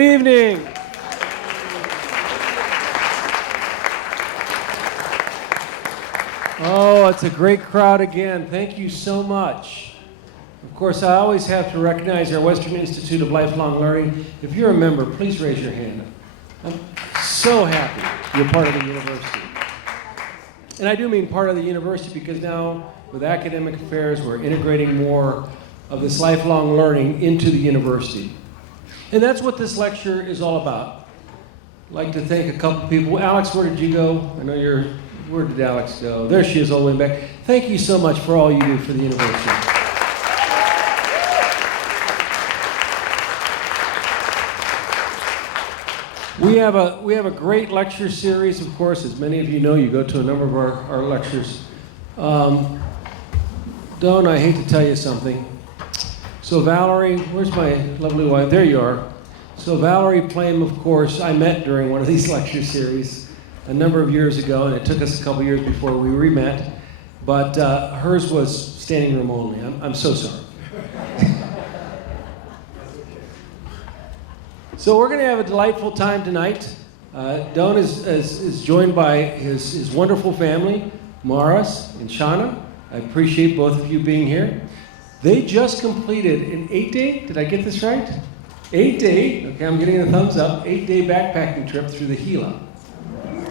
evening. Oh, it's a great crowd again. Thank you so much. Of course, I always have to recognize our Western Institute of Lifelong Learning. If you're a member, please raise your hand. I'm so happy you're part of the university. And I do mean part of the university because now, with academic affairs, we're integrating more of this lifelong learning into the university. And that's what this lecture is all about. I'd like to thank a couple people. Alex, where did you go? I know you're, where did Alex go? There she is all the way back. Thank you so much for all you do for the university. We have a great lecture series, of course. As many of you know, you go to a number of our lectures. Doyne, I hate to tell you something. So Valerie, where's my lovely wife? There you are. So Valerie Plame, of course, I met during one of these lecture series a number of years ago, and it took us a couple years before we re-met. But hers was standing room only. I'm so sorry. So we're going to have a delightful time tonight. Doyne is joined by his wonderful family, Maras and Shauna. I appreciate both of you being here. They just completed an 8-day, did I get this right? 8-day, okay, I'm getting a thumbs up, 8-day backpacking trip through the Gila.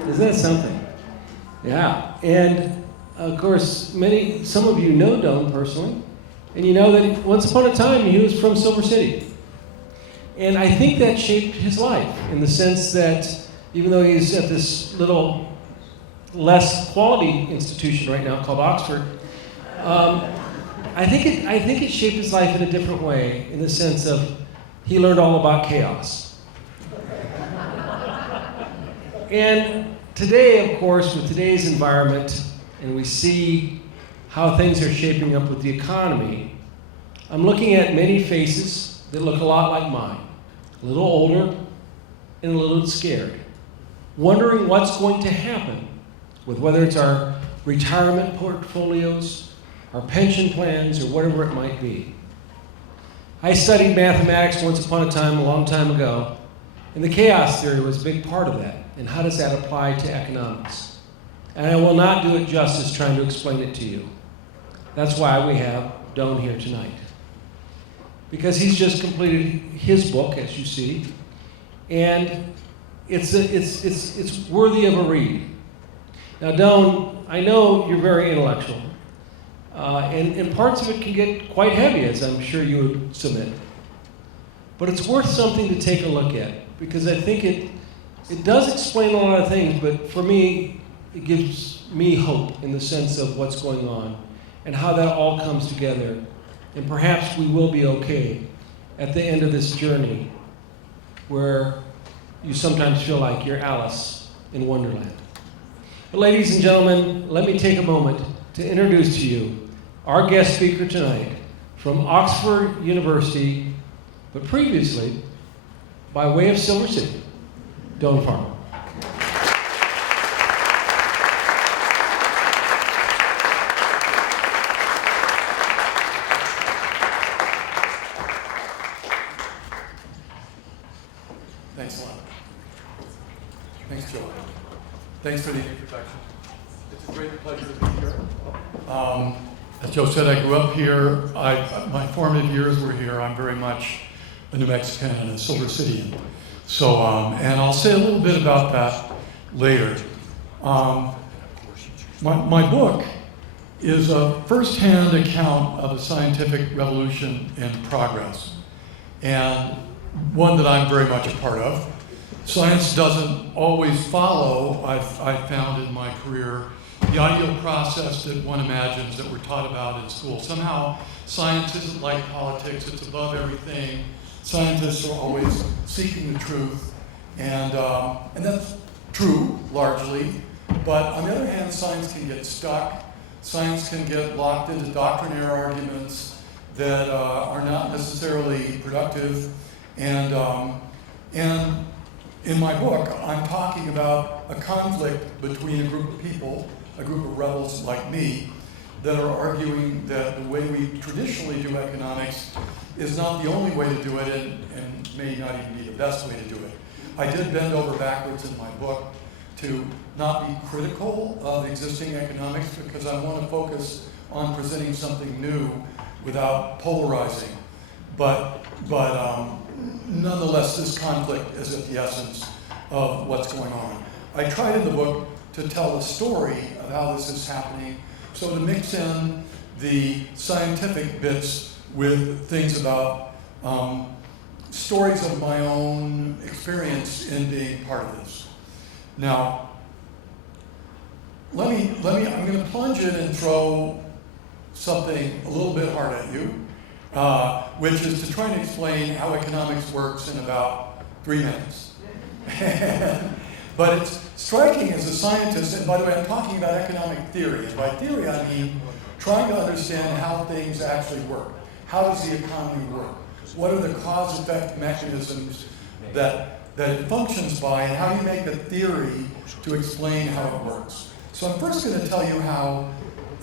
Isn't that something? Yeah, and of course, some of you know Doyne personally, and you know that once upon a time he was from Silver City. And I think that shaped his life in the sense that even though he's at this little less quality institution right now called Oxford, I think it shaped his life in a different way, in the sense of he learned all about chaos. And today, of course, with today's environment, and we see how things are shaping up with the economy, I'm looking at many faces that look a lot like mine, a little older and a little scared, wondering what's going to happen with whether it's our retirement portfolios, our pension plans, or whatever it might be. I studied mathematics once upon a time, a long time ago, and the chaos theory was a big part of that. And how does that apply to economics? And I will not do it justice trying to explain it to you. That's why we have Doyne here tonight. Because he's just completed his book, as you see, and it's worthy of a read. Now, Doyne, I know you're very intellectual. And parts of it can get quite heavy, as I'm sure you would submit. But it's worth something to take a look at, because I think it does explain a lot of things, but for me, it gives me hope in the sense of what's going on and how that all comes together. And perhaps we will be okay at the end of this journey where you sometimes feel like you're Alice in Wonderland. But ladies and gentlemen, let me take a moment to introduce to you our guest speaker tonight from Oxford University, but previously, by way of Silver City, Doyne Farmer. Thanks a lot. Thanks, Joe. Thanks for the introduction. It's a great pleasure to be here. As Joe said, I grew up here. My formative years were here. I'm very much a New Mexican and a Silver Cityan. So, and I'll say a little bit about that later. My book is a first-hand account of a scientific revolution in progress, and one that I'm very much a part of. Science doesn't always follow, I've found in my career, the ideal process that one imagines that we're taught about in school. Somehow, science isn't like politics, it's above everything. Scientists are always seeking the truth, and that's true, largely. But on the other hand, science can get stuck. Science can get locked into doctrinaire arguments that are not necessarily productive. And in my book, I'm talking about a conflict between a group of people, a group of rebels like me, that are arguing that the way we traditionally do economics is not the only way to do it, and may not even be the best way to do it. I did bend over backwards in my book to not be critical of existing economics, because I want to focus on presenting something new without polarizing. But nonetheless, this conflict is at the essence of what's going on. I tried in the book to tell a story of how this is happening, so to mix in the scientific bits with things about stories of my own experience in being part of this. Now, I'm going to plunge in and throw something a little bit hard at you, which is to try and explain how economics works in about 3 minutes. But it's striking as a scientist, and by the way, I'm talking about economic theory. And by theory, I mean trying to understand how things actually work. How does the economy work? What are the cause-effect mechanisms that it functions by, and how do you make a theory to explain how it works? So I'm first going to tell you how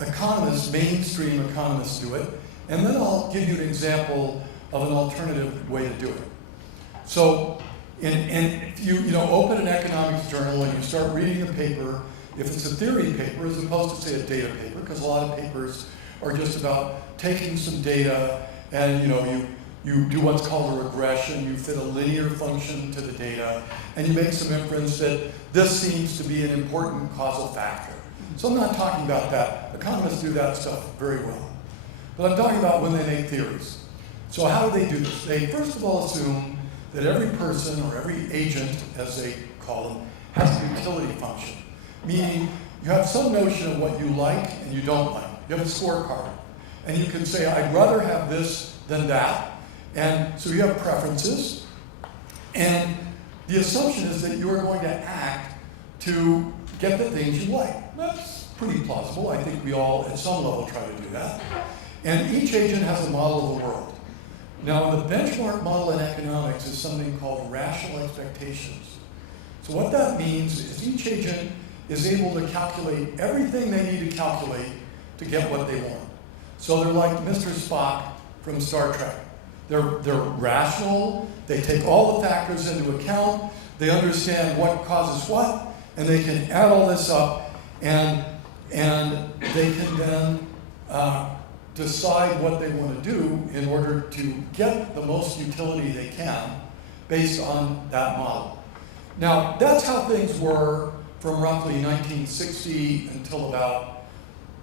economists, mainstream economists, do it, and then I'll give you an example of an alternative way to do it. So, if you open an economics journal and you start reading a paper, if it's a theory paper as opposed to, say, a data paper, because a lot of papers are just about taking some data and you do what's called a regression, you fit a linear function to the data, and you make some inference that this seems to be an important causal factor. So I'm not talking about that. Economists do that stuff very well. But I'm talking about when they make theories. So how do they do this? They first of all assume that every person or every agent, as they call them, has a utility function. Meaning you have some notion of what you like and you don't like. You have a scorecard. And you can say, I'd rather have this than that. And so you have preferences. And the assumption is that you are going to act to get the things you like. That's pretty plausible. I think we all, at some level, try to do that. And each agent has a model of the world. Now, the benchmark model in economics is something called rational expectations. So what that means is each agent is able to calculate everything they need to calculate to get what they want. So they're like Mr. Spock from Star Trek. They're rational, they take all the factors into account, they understand what causes what, and they can add all this up, and they can then decide what they want to do in order to get the most utility they can based on that model. Now, that's how things were from roughly 1960 until about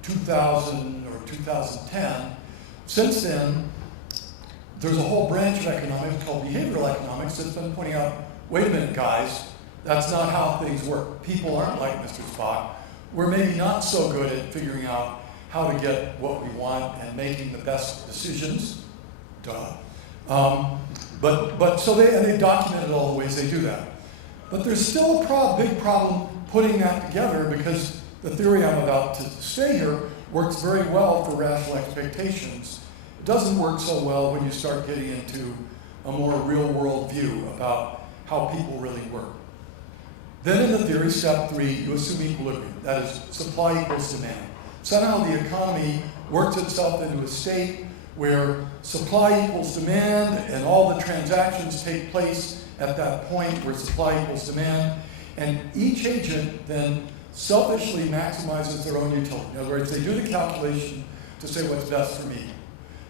2000 or 2010. Since then, there's a whole branch of economics called behavioral economics that's been pointing out, wait a minute, guys, that's not how things work. People aren't like Mr. Spock. We're maybe not so good at figuring out how to get what we want and making the best decisions. Duh. But so they documented all the ways they do that. But there's still a big problem putting that together, because the theory I'm about to say here works very well for rational expectations. It doesn't work so well when you start getting into a more real-world view about how people really work. Then in the theory, step 3, you assume equilibrium. That is, supply equals demand. Somehow the economy works itself into a state where supply equals demand, and all the transactions take place at that point where supply equals demand, and each agent then selfishly maximizes their own utility. In other words, they do the calculation to say what's best for me.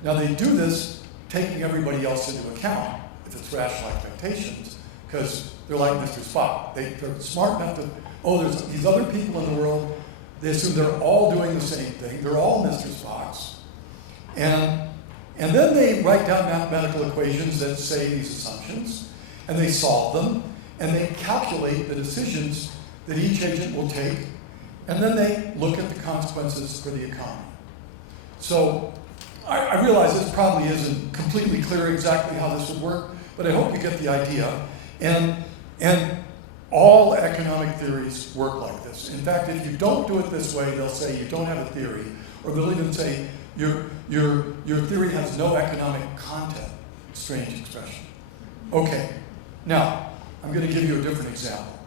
Now they do this taking everybody else into account, if it's rational expectations, because they're like Mr. Spock. They're smart enough to, there's these other people in the world. They assume they're all doing the same thing. They're all Mr. Spocks. And then they write down mathematical equations that say these assumptions, and they solve them, and they calculate the decisions that each agent will take, and then they look at the consequences for the economy. So I realize this probably isn't completely clear exactly how this would work, but I hope you get the idea. And all economic theories work like this. In fact, if you don't do it this way, they'll say you don't have a theory, or they'll even say your theory has no economic content. Strange expression. Okay, now I'm going to give you a different example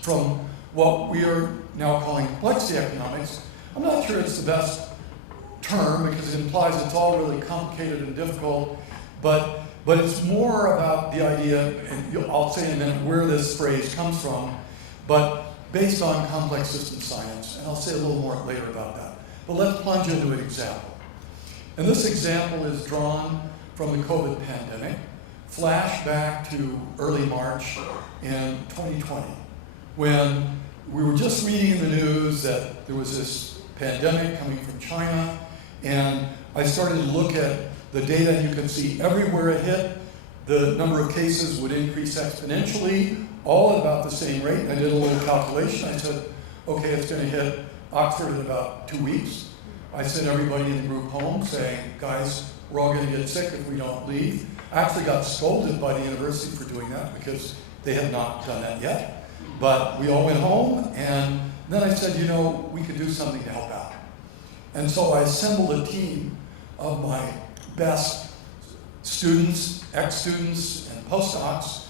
from what we are now calling complexity economics. I'm not sure it's the best term because it implies it's all really complicated and difficult, But it's more about the idea, and I'll say in a minute where this phrase comes from, but based on complex system science, and I'll say a little more later about that. But let's plunge into an example. And this example is drawn from the COVID pandemic, flash back to early March in 2020, when we were just reading in the news that there was this pandemic coming from China, and I started to look at the data, and you can see everywhere it hit, the number of cases would increase exponentially, all at about the same rate. I did a little calculation. I said, okay, it's going to hit Oxford in about 2 weeks. I sent everybody in the group home saying, guys, we're all going to get sick if we don't leave. I actually got scolded by the university for doing that because they had not done that yet. But we all went home, and then I said, we could do something to help out. And so I assembled a team of my best students, ex-students, and postdocs,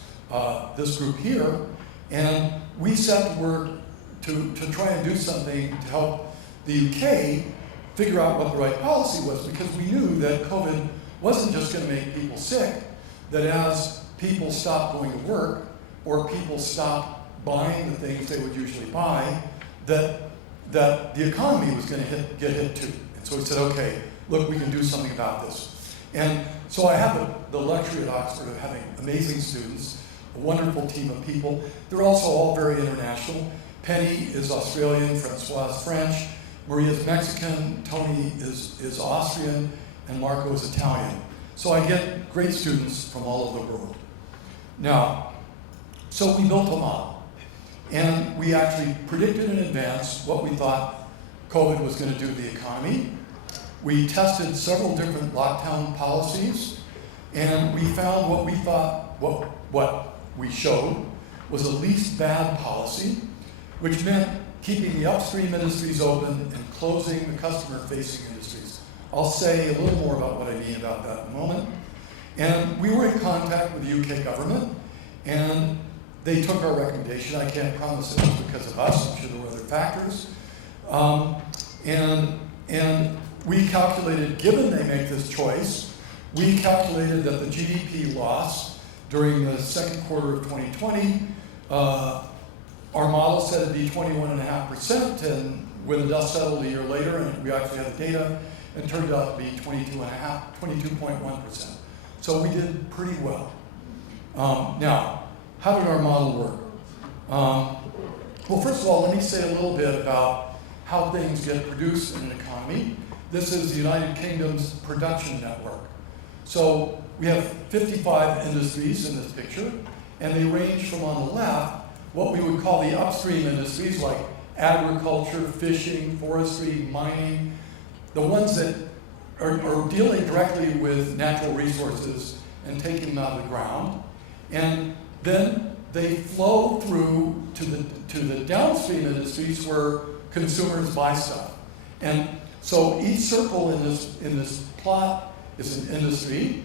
this group here, and we set to work to try and do something to help the UK figure out what the right policy was, because we knew that COVID wasn't just going to make people sick, that as people stopped going to work or people stopped buying the things they would usually buy, that the economy was going to get hit too. And so we said, okay, look, we can do something about this. And so I have the luxury at Oxford of having amazing students, a wonderful team of people. They're also all very international. Penny is Australian, Francois is French, Maria's Mexican, Tony is Austrian, and Marco is Italian. So I get great students from all over the world. Now, so we built a model, and we actually predicted in advance what we thought COVID was going to do to the economy. We tested several different lockdown policies, and we found what we thought, what we showed was a least bad policy, which meant keeping the upstream industries open and closing the customer-facing industries. I'll say a little more about what I mean about that in a moment. And we were in contact with the UK government, and they took our recommendation. I can't promise it was because of us. I'm sure there were other factors. And we calculated, given they make this choice, we calculated that the GDP loss during the second quarter of 2020, our model said it'd be 21.5%, and when the dust settled a year later, and we actually had the data, it turned out to be 22.1%. So we did pretty well. Now, how did our model work? Well, first of all, let me say a little bit about how things get produced in an economy. This is the United Kingdom's production network. So we have 55 industries in this picture, and they range from, on the left, what we would call the upstream industries like agriculture, fishing, forestry, mining, the ones that are dealing directly with natural resources and taking them out of the ground. And then they flow through to the downstream industries where consumers buy stuff. And so each circle in this plot is an industry,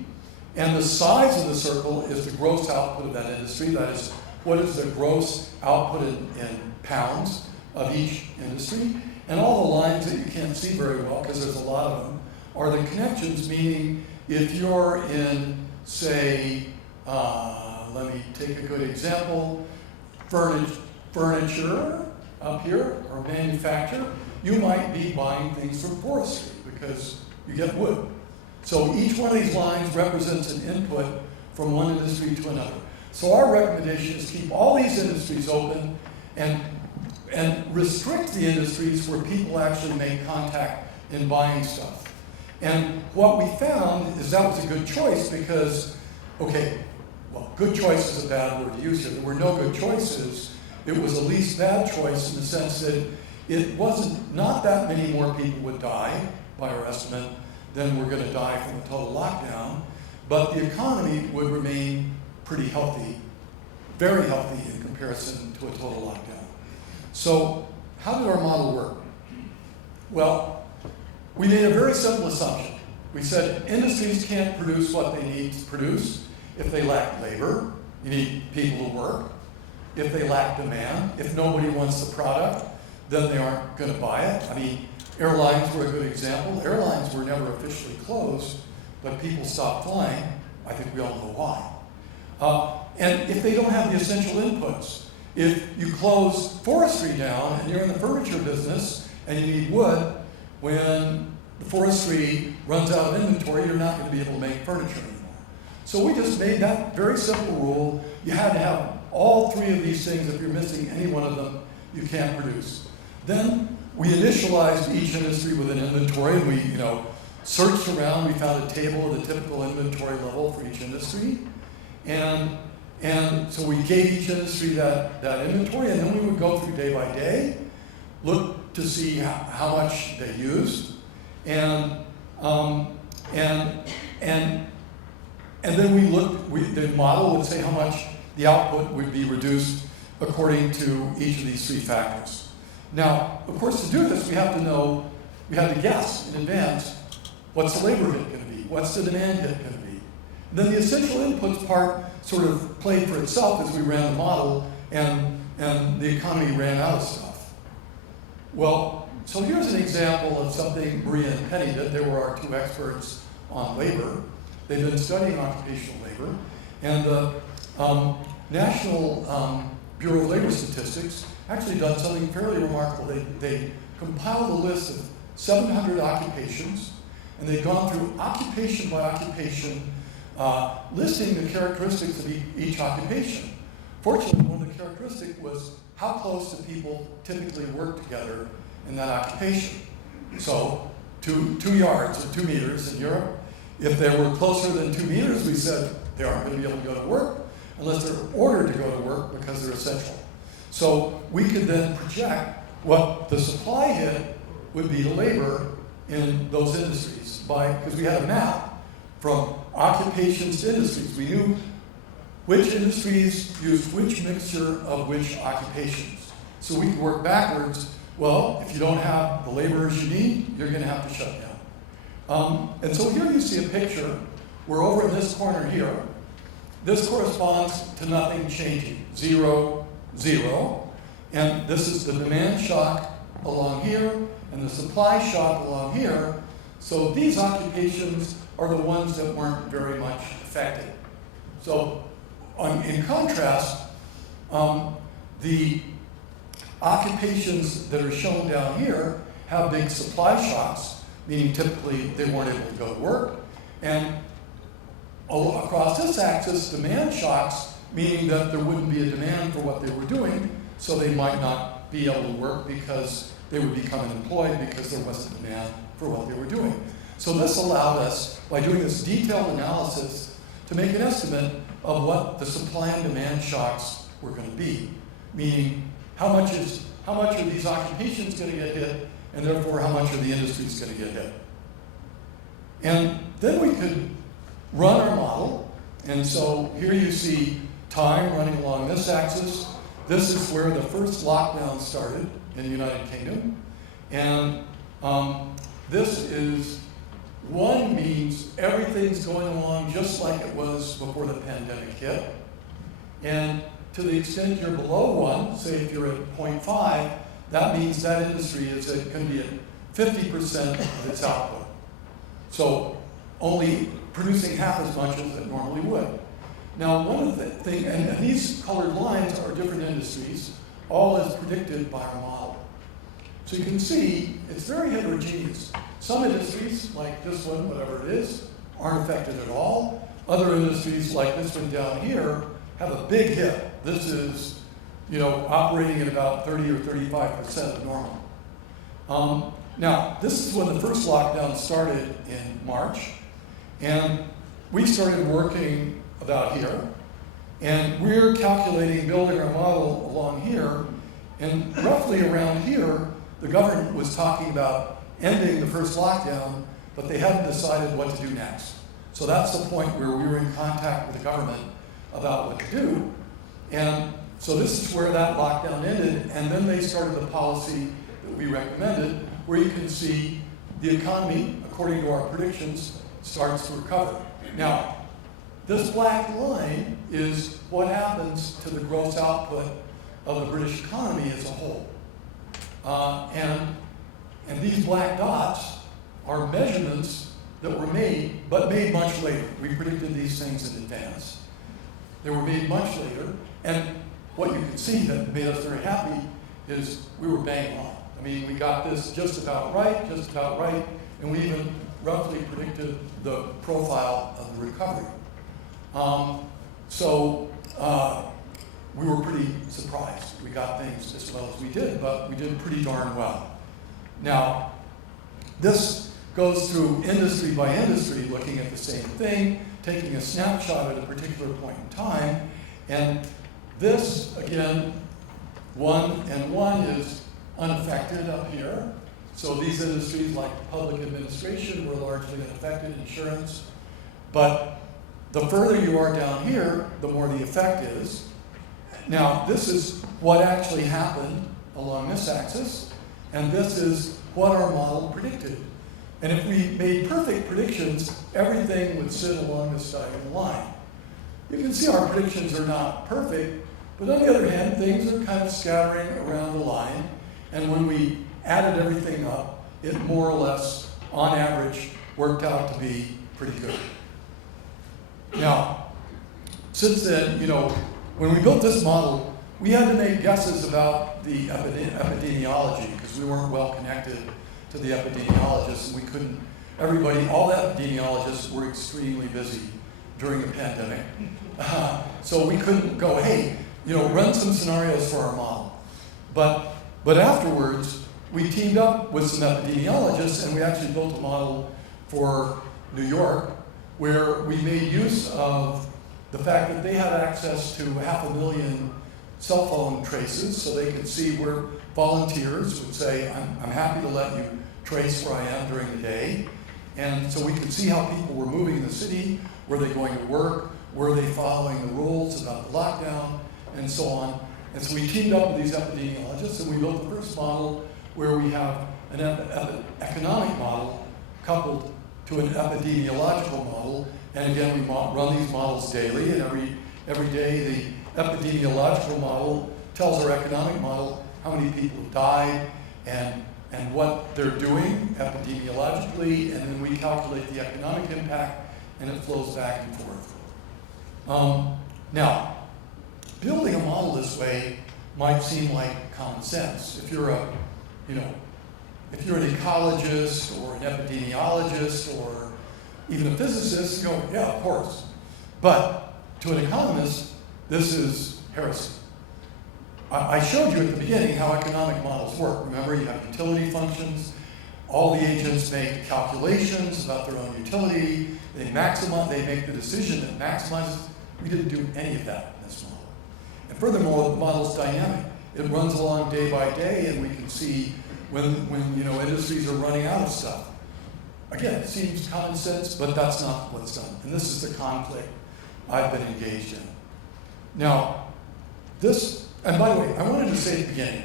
and the size of the circle is the gross output of that industry. That is, what is the gross output in pounds of each industry? And all the lines that you can't see very well, because there's a lot of them, are the connections, meaning if you're in, say, let me take a good example, furniture up here, or manufacture, you might be buying things from forestry because you get wood. So each one of these lines represents an input from one industry to another. So our recommendation is keep all these industries open and restrict the industries where people actually make contact in buying stuff. And what we found is that was a good choice because, okay, well, good choice is a bad word to use here. There were no good choices. It was a least bad choice in the sense that it wasn't, not that many more people would die, by our estimate, than were going to die from a total lockdown, but the economy would remain pretty healthy, very healthy in comparison to a total lockdown. So how did our model work? Well, we made a very simple assumption. We said industries can't produce what they need to produce if they lack labor. You need people to work. If they lack demand, if nobody wants the product, then they aren't going to buy it. I mean, airlines were a good example. Airlines were never officially closed, but people stopped flying I think we all know why. And if they don't have the essential inputs, if you close forestry down and you're in the furniture business and you need wood, when the forestry runs out of inventory, you're not going to be able to make furniture anymore. So we just made that very simple rule. You had to have all three of these things. If you're missing any one of them, you can't produce. Then we initialized each industry with an inventory, and we, searched around. We found a table of the typical inventory level for each industry, and so we gave each industry that inventory, and then we would go through day by day, look to see how much they used, and then we looked. The model would say how much the output would be reduced according to each of these three factors. Now, of course, to do this, we had to guess in advance, what's the labor hit going to be? What's the demand hit going to be? And then the essential inputs part sort of played for itself as we ran the model, and the economy ran out of stuff. Well, so here's an example of something Maria and Penny did. They were our two experts on labor. They've been studying occupational labor, and the National Bureau of Labor Statistics actually done something fairly remarkable. They compiled a list of 700 occupations, and they've gone through occupation by occupation, listing the characteristics of each occupation. Fortunately, one of the characteristics was how close do people typically work together in that occupation. So 2 yards or 2 meters in Europe. If they were closer than 2 meters, we said they aren't going to be able to go to work unless they're ordered to go to work because they're essential. So we could then project what the supply hit would be to labor in those industries because we had a map from occupations to industries. We knew which industries used which mixture of which occupations. So we could work backwards. Well, if you don't have the laborers you need, you're going to have to shut down. And so here you see a picture. We're over in this corner here. This corresponds to nothing changing, 0, 0. And this is the demand shock along here and the supply shock along here. So these occupations are the ones that weren't very much affected. So in contrast, the occupations that are shown down here have big supply shocks, meaning typically they weren't able to go to work. And across this axis, demand shocks, meaning that there wouldn't be a demand for what they were doing, so they might not be able to work because they would become unemployed because there wasn't demand for what they were doing. So this allowed us, by doing this detailed analysis, to make an estimate of what the supply and demand shocks were going to be, meaning how much are these occupations going to get hit, and therefore how much are the industries going to get hit. And then we could run our model, and so here you see time running along this axis. This is where the first lockdown started in the United Kingdom, and this is 1 means everything's going along just like it was before the pandemic hit, and to the extent you're below 1, say if you're at 0.5, that means that industry is going to be at 50% of its output. So only producing half as much as it normally would. Now, one of the things, and these colored lines are different industries, all as predicted by our model. So you can see it's very heterogeneous. Some industries, like this one, whatever it is, aren't affected at all. Other industries, like this one down here, have a big hit. This is, operating at about 30 or 35% of normal. Now, this is when the first lockdown started in March, and we started working about here, and we're calculating, building our model along here, and roughly around here, the government was talking about ending the first lockdown, but they hadn't decided what to do next. So that's the point where we were in contact with the government about what to do. And so this is where that lockdown ended, and then they started the policy that we recommended, where you can see the economy, according to our predictions, starts to recover. Now, this black line is what happens to the gross output of the British economy as a whole. And these black dots are measurements that were made, but made much later. We predicted these things in advance. They were made much later, and what you can see that made us very happy is we were bang on. I mean, we got this just about right, and we even roughly predicted the profile of the recovery. We were pretty surprised. We got things as well as we did, but we did pretty darn well. Now, this goes through industry by industry, looking at the same thing, taking a snapshot at a particular point in time, and this, again, 1 and 1 is unaffected up here. So these industries like public administration were largely unaffected, insurance. But the further you are down here, the more the effect is. Now, this is what actually happened along this axis, and this is what our model predicted. And if we made perfect predictions, everything would sit along this diagonal line. You can see our predictions are not perfect, but on the other hand, things are kind of scattering around the line. And when we added everything up, it more or less, on average, worked out to be pretty good. Now, since then, when we built this model, we had to make guesses about the epidemiology because we weren't well connected to the epidemiologists, and we couldn't, all the epidemiologists were extremely busy during the pandemic. So we couldn't go, hey, run some scenarios for our model. But afterwards, we teamed up with some epidemiologists, and we actually built a model for New York where we made use of the fact that they had access to 500,000 cell phone traces, so they could see where volunteers would say, I'm happy to let you trace where I am during the day. And so we could see how people were moving in the city, were they going to work, were they following the rules about the lockdown, and so on. And so we teamed up with these epidemiologists, and we built the first model where we have an economic model coupled to an epidemiological model. And again, we run these models daily, and every day the epidemiological model tells our economic model how many people died and what they're doing epidemiologically, and then we calculate the economic impact, and it flows back and forth. Now, building a model this way might seem like common sense. If you're an ecologist or an epidemiologist or even a physicist, you go, yeah, of course. But to an economist, this is heresy. I showed you at the beginning how economic models work. Remember, you have utility functions. All the agents make calculations about their own utility. They make the decision that maximizes. We didn't do any of that in this model. And furthermore, the model's dynamic. It runs along day by day, and we can see when industries are running out of stuff. Again, it seems common sense, but that's not what's done. And this is the conflict I've been engaged in. Now, and by the way, I wanted to say at the beginning,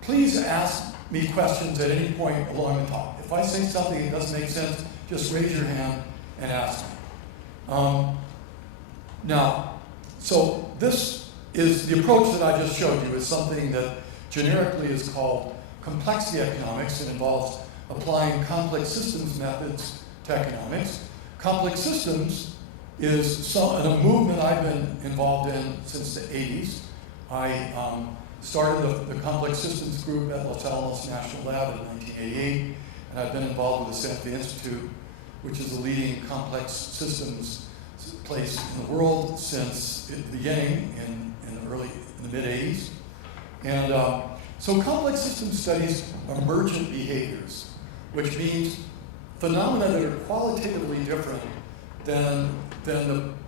please ask me questions at any point along the talk. If I say something that doesn't make sense, just raise your hand and ask me. So this is the approach that I just showed you is something that generically is called complexity economics. It involves applying complex systems methods to economics. Complex systems is a movement I've been involved in since the 80s. I started the complex systems group at Los Alamos National Lab in 1988, and I've been involved with the Santa Fe Institute, which is the leading complex systems place in the world since the beginning in the mid-80s. And so complex systems studies emergent behaviors, which means phenomena that are qualitatively different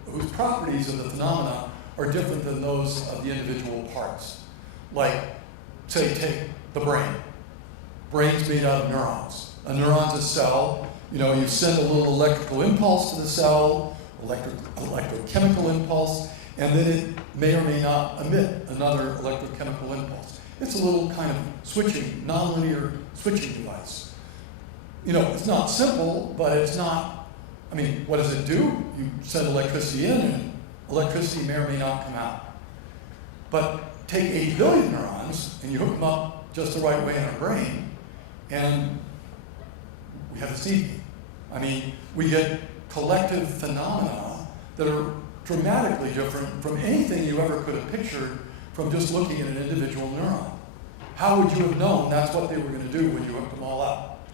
whose properties of the phenomena are different than those of the individual parts. Like, say, take the brain. Brain's made out of neurons. A neuron's a cell. You send a little electrical impulse to the cell, electrochemical impulse, and then it may or may not emit another electrochemical impulse. It's a little kind of nonlinear switching device. It's not simple, but it's not, what does it do? You send electricity in, and electricity may or may not come out. But take 80 billion neurons, and you hook them up just the right way in our brain, and we have a seed. I mean, we get collective phenomena that are dramatically different from anything you ever could have pictured from just looking at an individual neuron. How would you have known that's what they were going to do when you hooked them all up?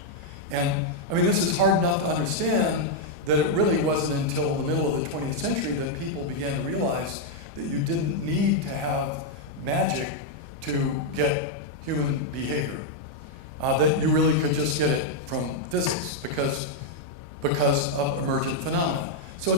And I mean, this is hard enough to understand that it really wasn't until the middle of the 20th century that people began to realize that you didn't need to have magic to get human behavior. That you really could just get it from physics because of emergent phenomena. So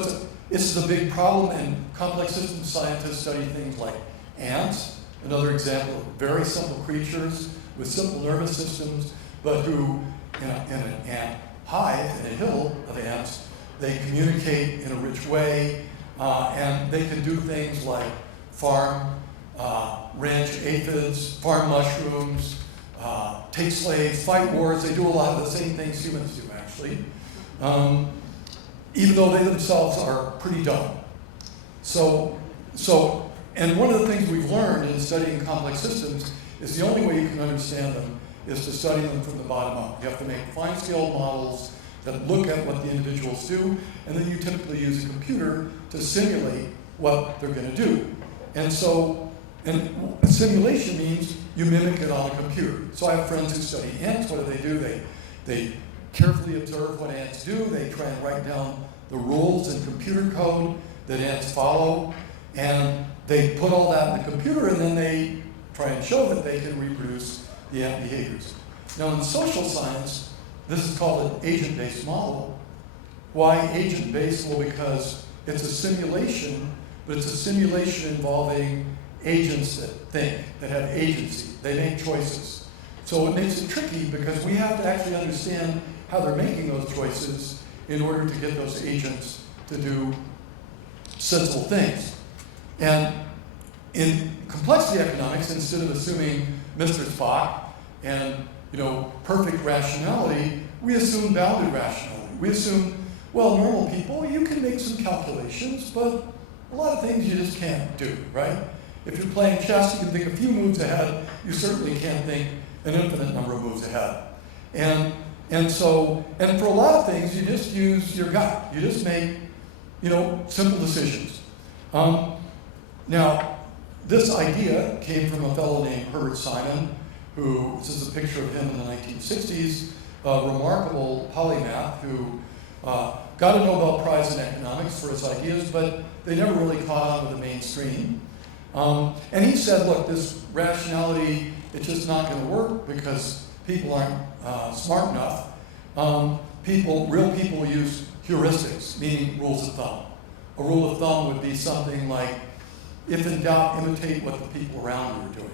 it's a big problem, and complex systems scientists study things like ants, another example of very simple creatures with simple nervous systems, but who, in an ant hive, in a hill of ants, they communicate in a rich way, and they can do things like farm ranch aphids, farm mushrooms, take slaves, fight wars. They do a lot of the same things humans do, actually, even though they themselves are pretty dumb. And one of the things we've learned in studying complex systems is the only way you can understand them is to study them from the bottom up. You have to make fine-scale models that look at what the individuals do, and then you typically use a computer to simulate what they're going to do. And simulation means you mimic it on a computer. So I have friends who study ants. What do? They carefully observe what ants do. They try and write down the rules in computer code that ants follow, and they put all that in the computer, and then they try and show that they can reproduce the ant behaviors. Now in social science, this is called an agent-based model. Why agent-based? Well, because it's a simulation, but it's a simulation involving agents that think, that have agency. They make choices. So it makes it tricky because we have to actually understand how they're making those choices in order to get those agents to do sensible things. And in complexity economics, instead of assuming Mr. Spock and perfect rationality, we assume bounded rationality. We assume, well, normal people, you can make some calculations, but a lot of things you just can't do, right? If you're playing chess, you can think a few moves ahead. You certainly can't think an infinite number of moves ahead. And for a lot of things, you just use your gut. You just make, simple decisions. Now, this idea came from a fellow named Herbert Simon, this is a picture of him in the 1960s, a remarkable polymath who got a Nobel Prize in economics for his ideas, but they never really caught on with the mainstream. And he said, look, this rationality, it's just not going to work because people aren't smart enough. Real people use heuristics, meaning rules of thumb. A rule of thumb would be something like, if in doubt, imitate what the people around you are doing.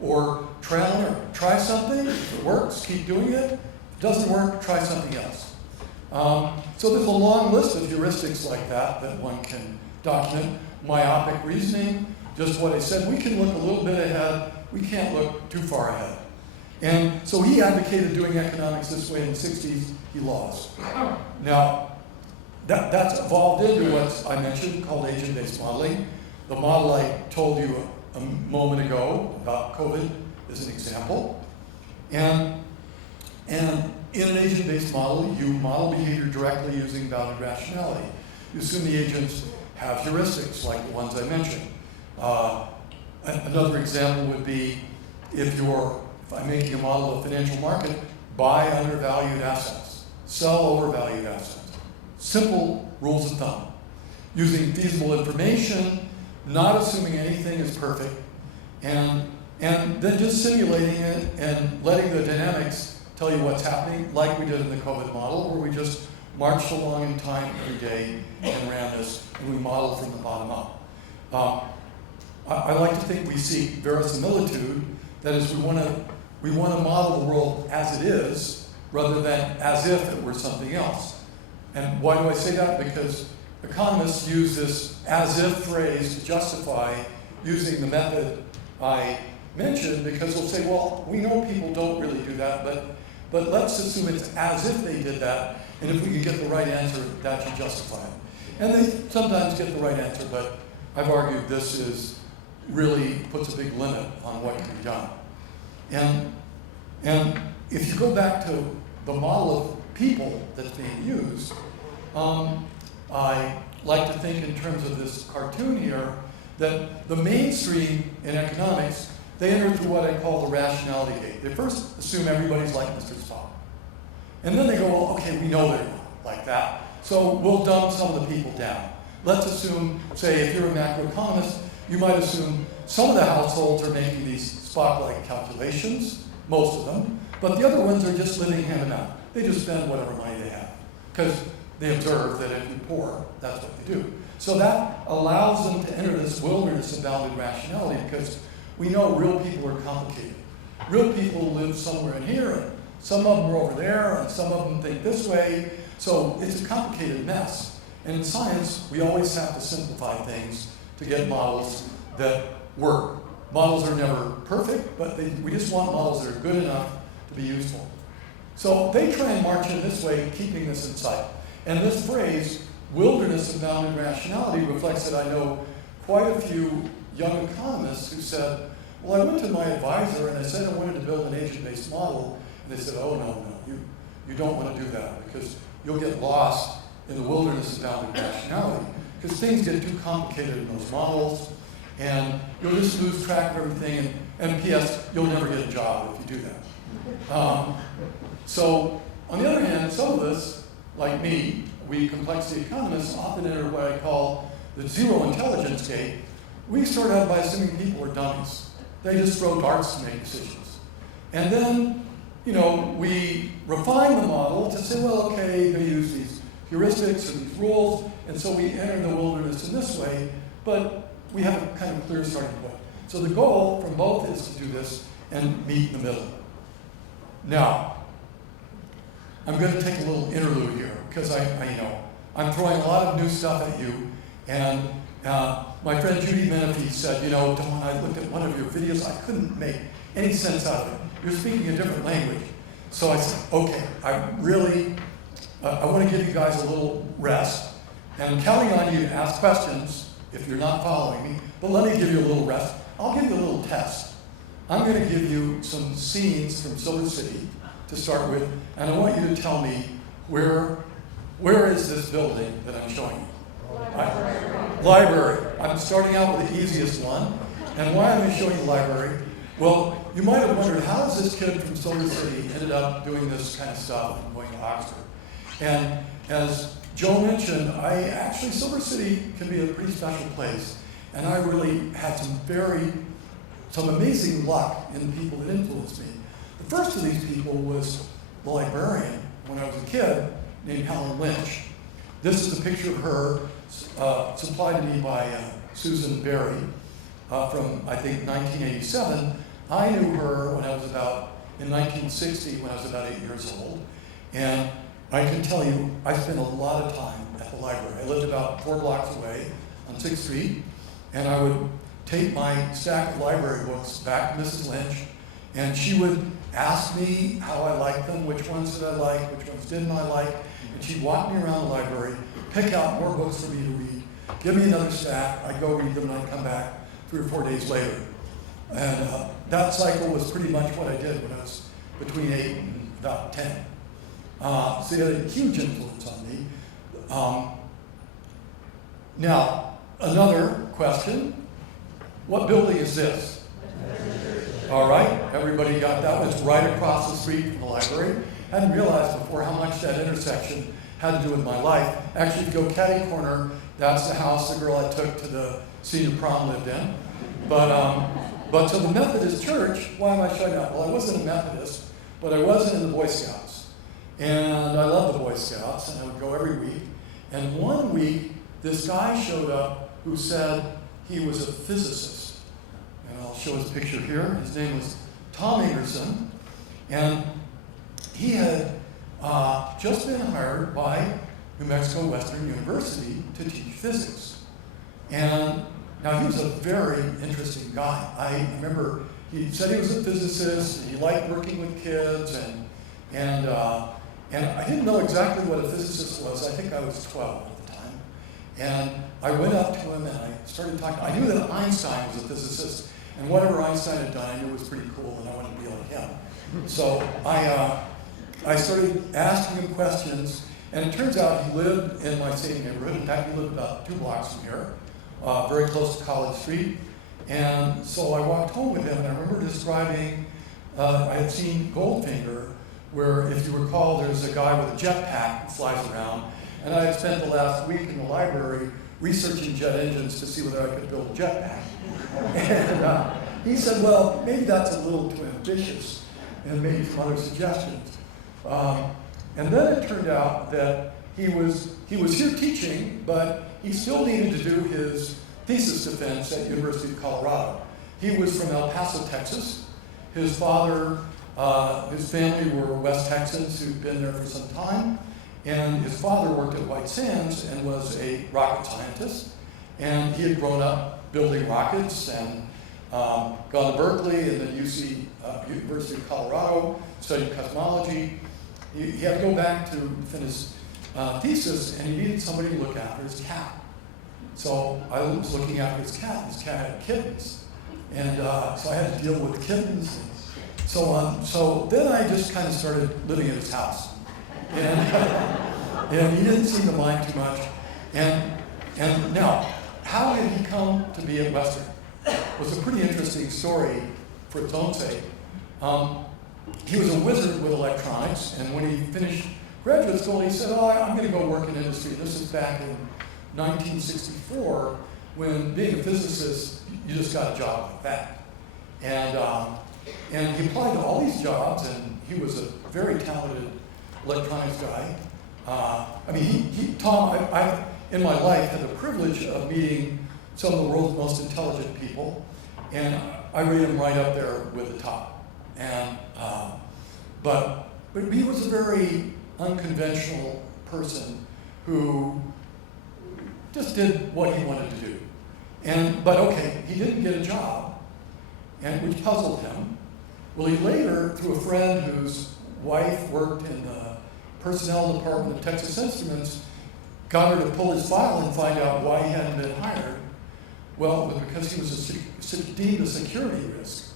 Or trial and error. Try something, if it works, keep doing it. If it doesn't work, try something else. So there's a long list of heuristics like that one can document. Myopic reasoning, just what I said. We can look a little bit ahead. We can't look too far ahead. And so he advocated doing economics this way in the 60s. He lost. Now, that's evolved into what I mentioned called agent-based modeling. The model I told you a moment ago about COVID is an example. And in an agent-based model, you model behavior directly using bounded rationality. You assume the agents have heuristics like the ones I mentioned. Another example would be if I'm making a model of the financial market, buy undervalued assets, sell overvalued assets. Simple rules of thumb. Using feasible information, not assuming anything is perfect, and then just simulating it and letting the dynamics tell you what's happening, like we did in the COVID model, where we just marched along in time every day and ran this, and we modeled from the bottom up. I like to think we seek verisimilitude. That is, we want to model the world as it is, rather than as if it were something else. And why do I say that? Because economists use this as-if phrase to justify using the method I mentioned, because they'll say, well, we know people don't really do that, but let's assume it's as if they did that, and if we can get the right answer, that should justify it. And they sometimes get the right answer, but I've argued this really puts a big limit on what can be done. And if you go back to the model of people that's being used. I like to think in terms of this cartoon here that the mainstream in economics, they enter through what I call the rationality gate. They first assume everybody's like Mr. Spock. And then they go, well, okay, we know they're not like that, so we'll dumb some of the people down. Let's assume, say, if you're a macroeconomist, you might assume some of the households are making these Spock-like calculations, most of them, but the other ones are just living hand to mouth. They just spend whatever money they have, because they observe that if you're poor, that's what they do. So that allows them to enter this wilderness of bounded rationality, because we know real people are complicated. Real people live somewhere in here, and some of them are over there, and some of them think this way. So it's a complicated mess. And in science, we always have to simplify things to get models that work. Models are never perfect, but we just want models that are good enough to be useful. So they try and march in this way, keeping this in sight. And this phrase, wilderness of bounded rationality, reflects that I know quite a few young economists who said, well, I went to my advisor and I said I wanted to build an agent-based model, and they said, oh, no, you don't want to do that because you'll get lost in the wilderness of bounded rationality, because things get too complicated in those models, and you'll just lose track of everything, and P.S., you'll never get a job if you do that. So, on the other hand, some of us, like me, we complexity economists often enter what I call the zero intelligence gate. We start out by assuming people are dummies. They just throw darts to make decisions. And then, we refine the model to say, well, okay, they use these heuristics or these rules, and so we enter the wilderness in this way, but we have a kind of clear starting point. So the goal from both is to do this and meet in the middle. Now, I'm going to take a little interlude here, because I'm throwing a lot of new stuff at you, and my friend Judy Menifee said, Doyne, I looked at one of your videos, I couldn't make any sense out of it. You're speaking a different language. So I said, okay, I want to give you guys a little rest, and I'm counting on you to ask questions if you're not following me, but let me give you a little rest. I'll give you a little test. I'm going to give you some scenes from Silver City to start with, and I want you to tell me where is this building that I'm showing you? Library. I'm starting out with the easiest one. And why am I showing you library? Well, you might have wondered, how does this kid from Silver City ended up doing this kind of stuff and going to Oxford? And as Joe mentioned, Silver City can be a pretty special place. And I really had some amazing luck in the people that influenced me. The first of these people was the librarian when I was a kid named Helen Lynch. This is a picture of her supplied to me by Susan Baillie from, I think, 1987. I knew her in 1960 when I was about 8 years old. And I can tell you, I spent a lot of time at the library. I lived about 4 blocks away on 6th Street, and I would take my stack of library books back to Mrs. Lynch, and she would ask me how I liked them, which ones did I like, which ones didn't I like, and she'd walk me around the library, pick out more books for me to read, give me another stack, I'd go read them, and I'd come back 3 or 4 days later. And that cycle was pretty much what I did when I was between 8 and about 10. So it had a huge influence on me. Now, another question. What building is this? All right, everybody got that? Was right across the street from the library. Hadn't realized before how much that intersection had to do with my life. Actually, if you go catty corner, that's the house the girl I took to the senior prom lived in. But so the Methodist church, why am I showing that? Well, I wasn't a Methodist, but I wasn't in the Boy Scouts. And I loved the Boy Scouts, and I would go every week. And one week, this guy showed up who said he was a physicist. And I'll show his picture here. His name was Tom Ingerson. And he had just been hired by New Mexico Western University to teach physics. And now he was a very interesting guy. I remember he said he was a physicist, and he liked working with kids, and I didn't know exactly what a physicist was. I think I was 12 at the time. And I went up to him and I started talking. I knew that Einstein was a physicist, and whatever Einstein had done, I knew was pretty cool, and I wanted to be like him. So I started asking him questions, and it turns out he lived in my same neighborhood. In fact, he lived about 2 blocks from here, very close to College Street. And so I walked home with him, and I remember describing, I had seen Goldfinger, where, if you recall, there's a guy with a jetpack that flies around, and I had spent the last week in the library researching jet engines to see whether I could build a jetpack. And he said, well, maybe that's a little too ambitious, and made some other suggestions. And then it turned out that he was here teaching, but he still needed to do his thesis defense at University of Colorado. He was from El Paso, Texas. His father, his family were West Texans who'd been there for some time, and his father worked at White Sands and was a rocket scientist, and he had grown up building rockets and gone to Berkeley and then UC, University of Colorado, studied cosmology. He had to go back to finish thesis, and he needed somebody to look after his cat. So I was looking after his cat. His cat had kittens, and so I had to deal with the kittens and so on. So then I just kind of started living at his house, and he didn't seem to mind too much. And now, how did he come to be at Western? Was a pretty interesting story for its own sake. He was a wizard with electronics, and when he finished graduate school, he said, I'm going to go work in industry. This is back in 1964, when being a physicist, you just got a job like that. And he applied to all these jobs, and he was a very talented electronics guy. Tom, I in my life had the privilege of meeting some of the world's most intelligent people, and I rate him right up there with the top. And but he was a very unconventional person who just did what he wanted to do. But okay, he didn't get a job, and which puzzled him. Well, he later, through a friend whose wife worked in the personnel department of Texas Instruments, got her to pull his file and find out why he hadn't been hired. Well, it was because he was deemed a security risk.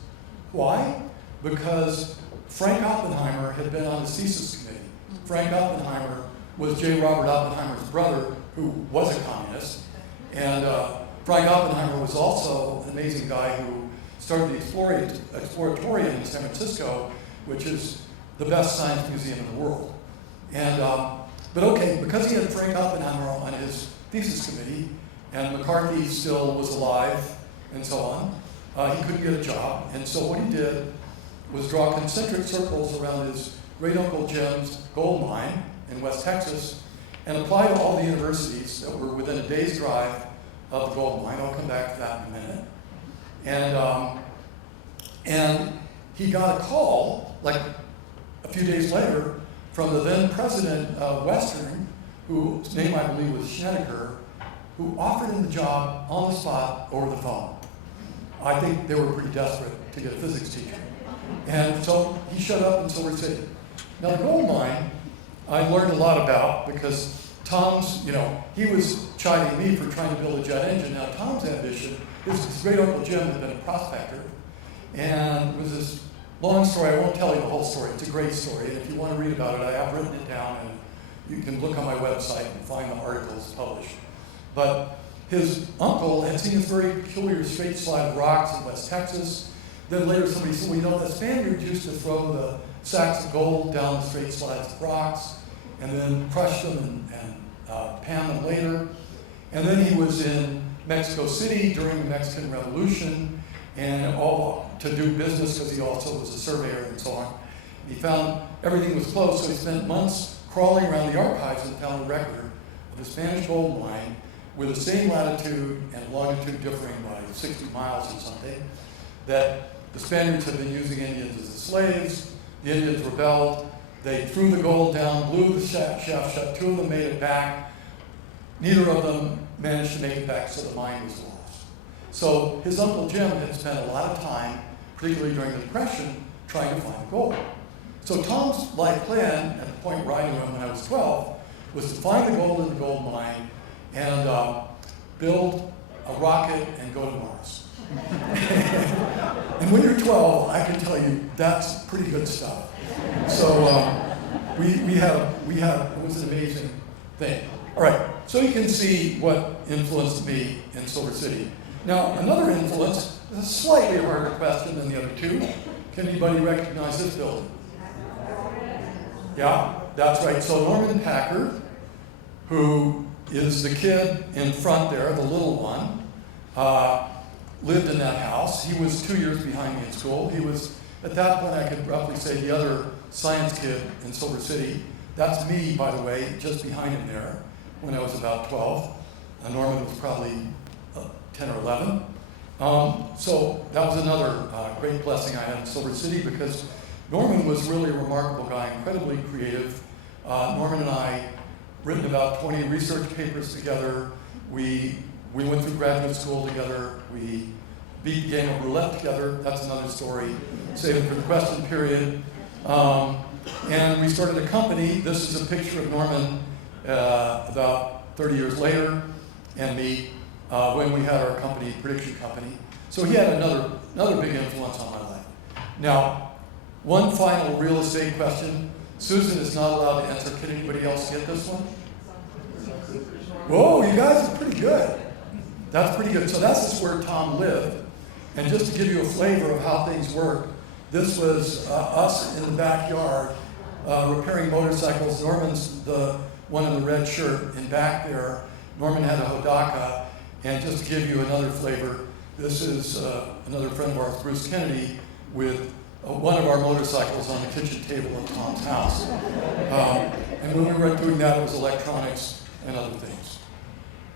Why? Because Frank Oppenheimer had been on his thesis committee. Frank Oppenheimer was J. Robert Oppenheimer's brother, who was a communist. And Frank Oppenheimer was also an amazing guy who started the Exploratorium in San Francisco, which is the best science museum in the world. But okay, because he had Frank Oppenheimer on his thesis committee, and McCarthy still was alive, and so on, he couldn't get a job. And so what he did was draw concentric circles around his great-uncle Jim's gold mine in West Texas, and apply to all the universities that were within a day's drive of the gold mine. I'll come back to that in a minute. And he got a call, like a few days later, from the then president of Western, whose name I believe was Schnedeker, who offered him the job on the spot over the phone. I think they were pretty desperate to get a physics teacher. And so he showed up in Silver City. Now the gold mine, I learned a lot about because Tom's, he was chiding me for trying to build a jet engine. Now Tom's ambition, his great uncle Jim had been a prospector, and it was this long story. I won't tell you the whole story. It's a great story. And if you want to read about it, I have written it down, and you can look on my website and find the articles published. But his uncle had seen this very peculiar straight slide of rocks in West Texas. Then later somebody said, the Spaniards used to throw the sacks of gold down the straight slides of rocks and then crush them and pan them later. And then he was in Mexico City during the Mexican Revolution and all to do business because he also was a surveyor and so on. He found everything was closed, so he spent months crawling around the archives and found a record of a Spanish gold mine with the same latitude and longitude differing by 60 miles or something, that the Spaniards had been using Indians as slaves. The Indians rebelled. They threw the gold down, blew the shaft shut. 2 of them made it back. Neither of them managed to make it back, so the mine was lost. So his Uncle Jim had spent a lot of time, particularly during the Depression, trying to find gold. So Tom's life plan, at the point where I knew him when I was 12, was to find the gold in the gold mine and build a rocket and go to Mars. And when you're 12, I can tell you that's pretty good stuff. So it was an amazing thing. All right, so you can see what influenced me in Silver City. Now, another influence is a slightly harder question than the other two. Can anybody recognize this building? Yeah, that's right. So Norman Packard, who is the kid in front there, the little one, lived in that house. He was 2 years behind me in school. He was, at that point, I could roughly say the other science kid in Silver City. That's me, by the way, just behind him there when I was about 12. Norman was probably 10 or 11. So that was another great blessing I had in Silver City because Norman was really a remarkable guy, incredibly creative. Norman and I written about 20 research papers together. We went through graduate school together. We beat the game of roulette together. That's another story. Save it for the question period. And we started a company. This is a picture of Norman about 30 years later and me when we had our company, Prediction Company. So he had another big influence on my life. Now, one final real estate question. Susan is not allowed to answer. Can anybody else get this one? Whoa, you guys are pretty good. That's pretty good. So that's just where Tom lived. And just to give you a flavor of how things work, this was us in the backyard repairing motorcycles. Norman's the one in the red shirt in back there. Norman had a Hodaka. And just to give you another flavor, this is another friend of ours, Bruce Kennedy, with one of our motorcycles on the kitchen table in Tom's house. And when we were doing that, it was electronics and other things.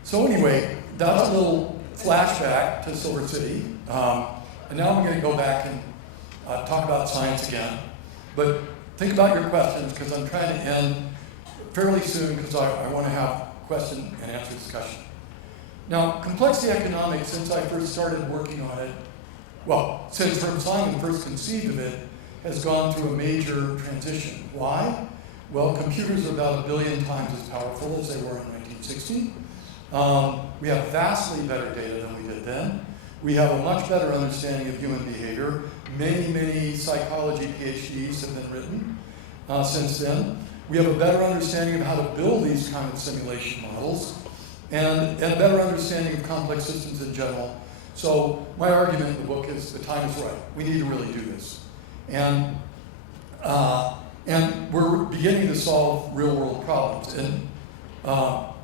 So anyway, that's a little flashback to Silver City. And now I'm going to go back and talk about science again. But think about your questions, because I'm trying to end fairly soon, because I want to have question and answer discussion. Now, complexity economics, since I first started working on it, well, since Herb Simon first conceived of it, has gone through a major transition. Why? Well, computers are about 1 billion times as powerful as they were in 1960. We have vastly better data than we did then. We have a much better understanding of human behavior. Many psychology PhDs have been written since then. We have a better understanding of how to build these kind of simulation models and a better understanding of complex systems in general. So my argument in the book is the time is right. We need to really do this. And we're beginning to solve real world problems. And I'll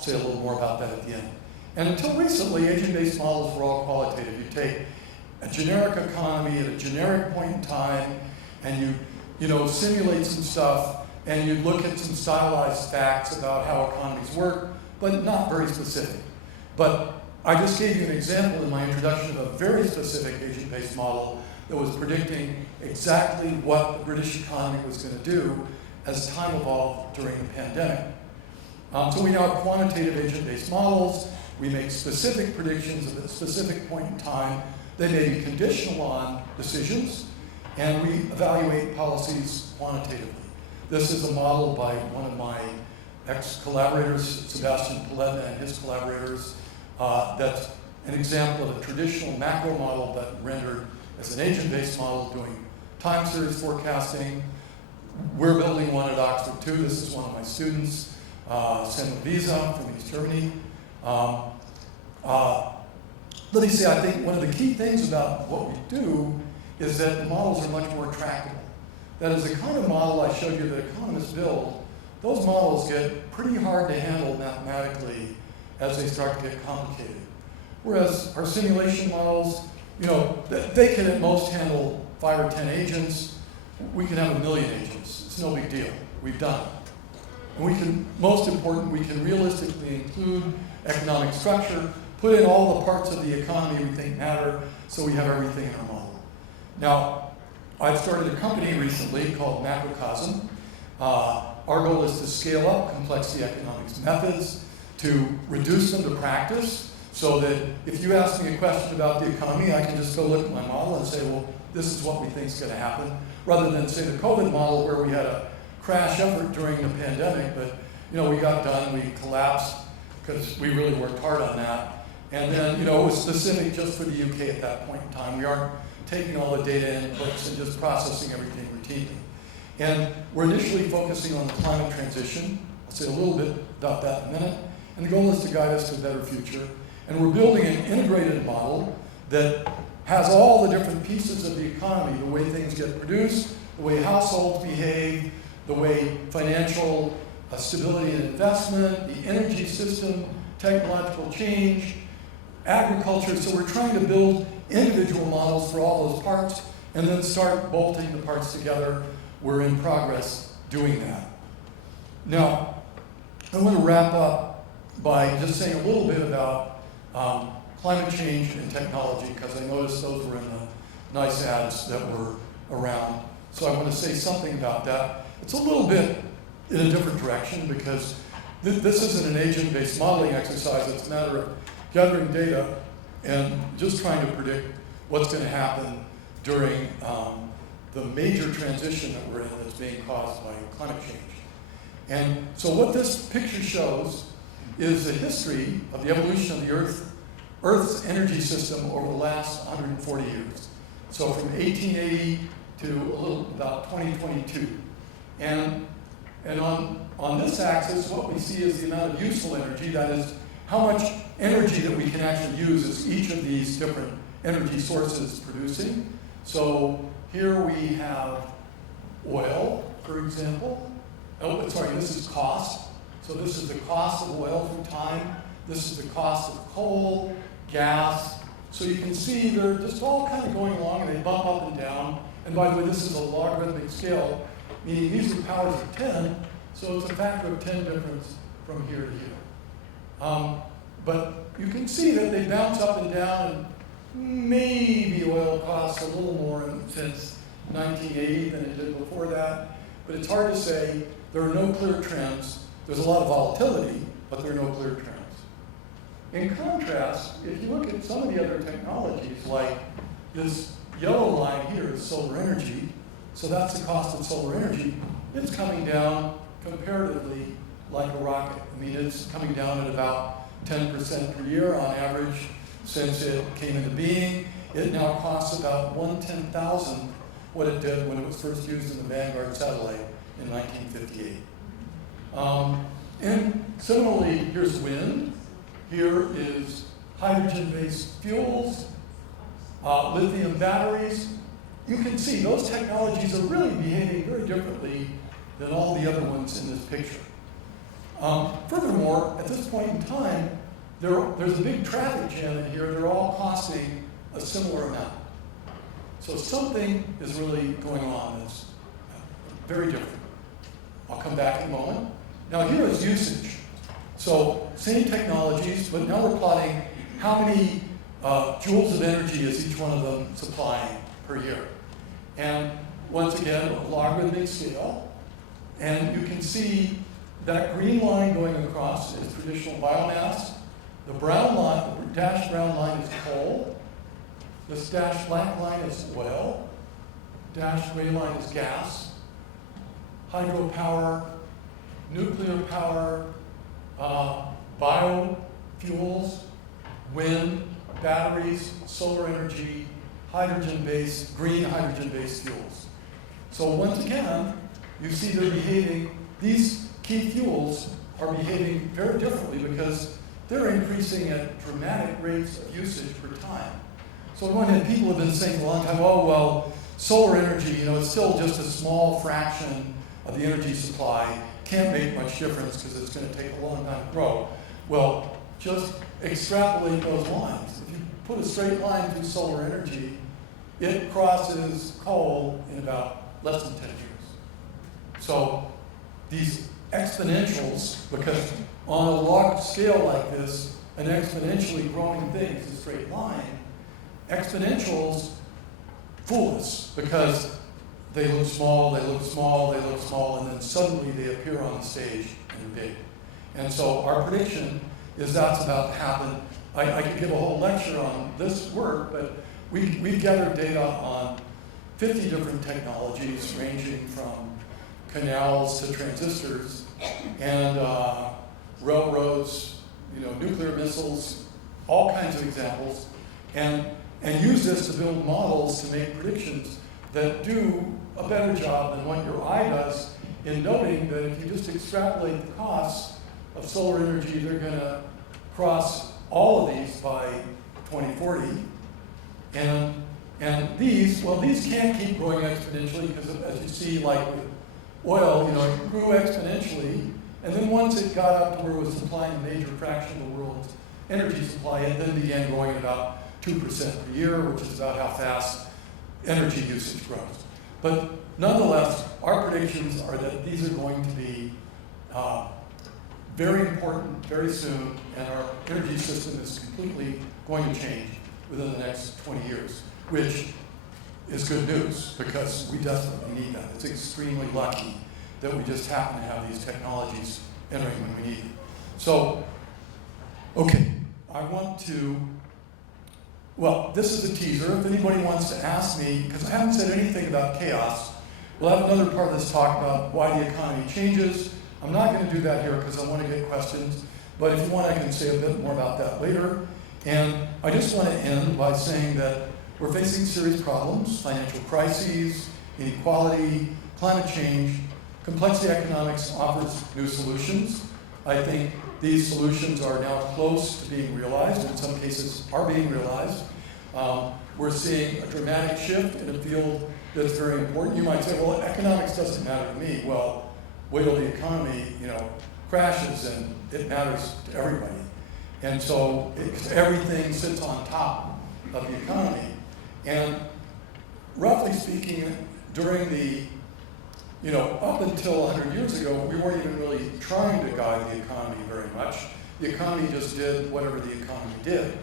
say a little more about that at the end. And until recently, agent-based models were all qualitative. You take a generic economy at a generic point in time, and you simulate some stuff, and you look at some stylized facts about how economies work, but not very specific. But I just gave you an example in my introduction of a very specific agent-based model that was predicting exactly what the British economy was going to do as time evolved during the pandemic. So we now have quantitative agent-based models. We make specific predictions at a specific point in time. They may be conditional on decisions, and we evaluate policies quantitatively. This is a model by one of my ex-collaborators, Sebastian Paletna and his collaborators. That's an example of a traditional macro model but rendered as an agent-based model doing time series forecasting. We're building one at Oxford too. This is one of my students, Sam Visa from East Germany. Let me say, I think one of the key things about what we do is that the models are much more tractable. That is, the kind of model I showed you that economists build, those models get pretty hard to handle mathematically as they start to get complicated. Whereas our simulation models, they can at most handle 5 or 10 agents. We can have 1 million agents. It's no big deal. We've done it. And we can, most important, we can realistically include economic structure, put in all the parts of the economy we think matter, so we have everything in our model. Now, I've started a company recently called Macrocosm. Our goal is to scale up complexity economics methods, to reduce them to practice, so that if you ask me a question about the economy, I can just go look at my model and say, well, this is what we think is going to happen, rather than say the COVID model where we had a crash effort during the pandemic, but we got done, we collapsed because we really worked hard on that. And then, it was specific just for the UK at that point in time. We aren't taking all the data inputs and just processing everything routinely. And we're initially focusing on the climate transition. I'll say a little bit about that in a minute. And the goal is to guide us to a better future. And we're building an integrated model that has all the different pieces of the economy, the way things get produced, the way households behave, the way financial stability and investment, the energy system, technological change, agriculture. So we're trying to build individual models for all those parts and then start bolting the parts together. We're in progress doing that. Now, I want to wrap up by just saying a little bit about climate change and technology, because I noticed those were in the nice ads that were around. So I want to say something about that. It's a little bit in a different direction, because this isn't an agent-based modeling exercise. It's a matter of gathering data and just trying to predict what's going to happen during the major transition that we're in that's being caused by climate change. And so what this picture shows is the history of the evolution of the Earth's energy system over the last 140 years. So from 1880 to a little about 2022. And on this axis, what we see is the amount of useful energy, that is, how much energy that we can actually use is each of these different energy sources producing. So here we have oil, for example. Oh, sorry, this is cost. So this is the cost of oil through time. This is the cost of coal, gas. So you can see they're just all kind of going along, and they bump up and down. And by the way, this is a logarithmic scale, meaning these are powers of 10, so it's a factor of 10 difference from here to here. But you can see that they bounce up and down, and maybe oil costs a little more since 1980 than it did before that. But it's hard to say. There are no clear trends. There's a lot of volatility, but there are no clear trends. In contrast, if you look at some of the other technologies, like this yellow line here is solar energy, so that's the cost of solar energy. It's coming down comparatively like a rocket. I mean, it's coming down at about 10% per year on average since it came into being. It now costs about 1/10,000 what it did when it was first used in the Vanguard satellite in 1958. And similarly, here's wind. Here is hydrogen-based fuels, lithium batteries. You can see those technologies are really behaving very differently than all the other ones in this picture. Furthermore, at this point in time, there's a big traffic jam in here. They're all costing a similar amount. So something is really going on that's very different. I'll come back in a moment. Now here is usage. So same technologies, but now we're plotting how many joules of energy is each one of them supplying per year. And once again, a logarithmic scale. And you can see that green line going across is traditional biomass. The brown line, the dashed brown line is coal. This dashed black line is oil. Dashed gray line is gas. Hydropower, nuclear power, biofuels, wind, batteries, solar energy, hydrogen-based, green hydrogen-based fuels. So once again, you see they're behaving, these key fuels are behaving very differently because they're increasing at dramatic rates of usage per time. So on one hand, people have been saying for a long time, oh, well, solar energy, it's still just a small fraction of the energy supply, can't make much difference because it's going to take a long time to grow. Well, just extrapolate those lines. If you put a straight line through solar energy, it crosses coal in about less than 10 years. So these exponentials, because on a log scale like this, an exponentially growing thing is a straight line. Exponentials fool us because they look small, they look small, they look small, and then suddenly they appear on the stage and they're big. And so our prediction is that's about to happen. I could give a whole lecture on this work, but we've gathered data on 50 different technologies ranging from canals to transistors and railroads, nuclear missiles, all kinds of examples, and use this to build models to make predictions that do a better job than what your eye does in noting that if you just extrapolate the costs of solar energy, they're going to cross all of these by 2040. And these can't keep growing exponentially because, as you see, like with oil, it grew exponentially, and then once it got up to where it was supplying a major fraction of the world's energy supply, it then began growing at about 2% per year, which is about how fast energy usage grows. But nonetheless, our predictions are that these are going to be very important very soon, and our energy system is completely going to change within the next 20 years, which is good news because we definitely need that. It's extremely lucky that we just happen to have these technologies entering when we need them. So, okay, I want to, well, this is a teaser. If anybody wants to ask me, because I haven't said anything about chaos, we'll have another part of this talk about why the economy changes. I'm not going to do that here because I want to get questions, but if you want, I can say a bit more about that later. And I just want to end by saying that we're facing serious problems: financial crises, inequality, climate change. Complexity economics offers new solutions. I think these solutions are now close to being realized, in some cases are being realized. We're seeing a dramatic shift in a field that's very important. You might say, well, economics doesn't matter to me. Well, wait till the economy, crashes and it matters to everybody. And so everything sits on top of the economy. And roughly speaking, during the, up until 100 years ago, we weren't even really trying to guide the economy very much. The economy just did whatever the economy did.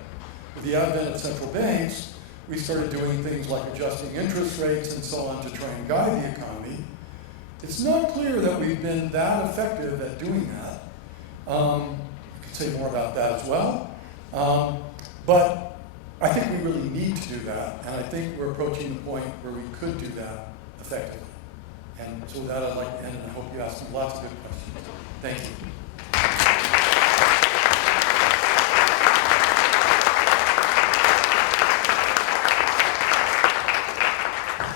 With the advent of central banks, we started doing things like adjusting interest rates and so on to try and guide the economy. It's not clear that we've been that effective at doing that. I could say more about that as well. But I think we really need to do that, and I think we're approaching the point where we could do that effectively. And so with that, I'd like to end, and I hope you ask me lots of good questions. Thank you.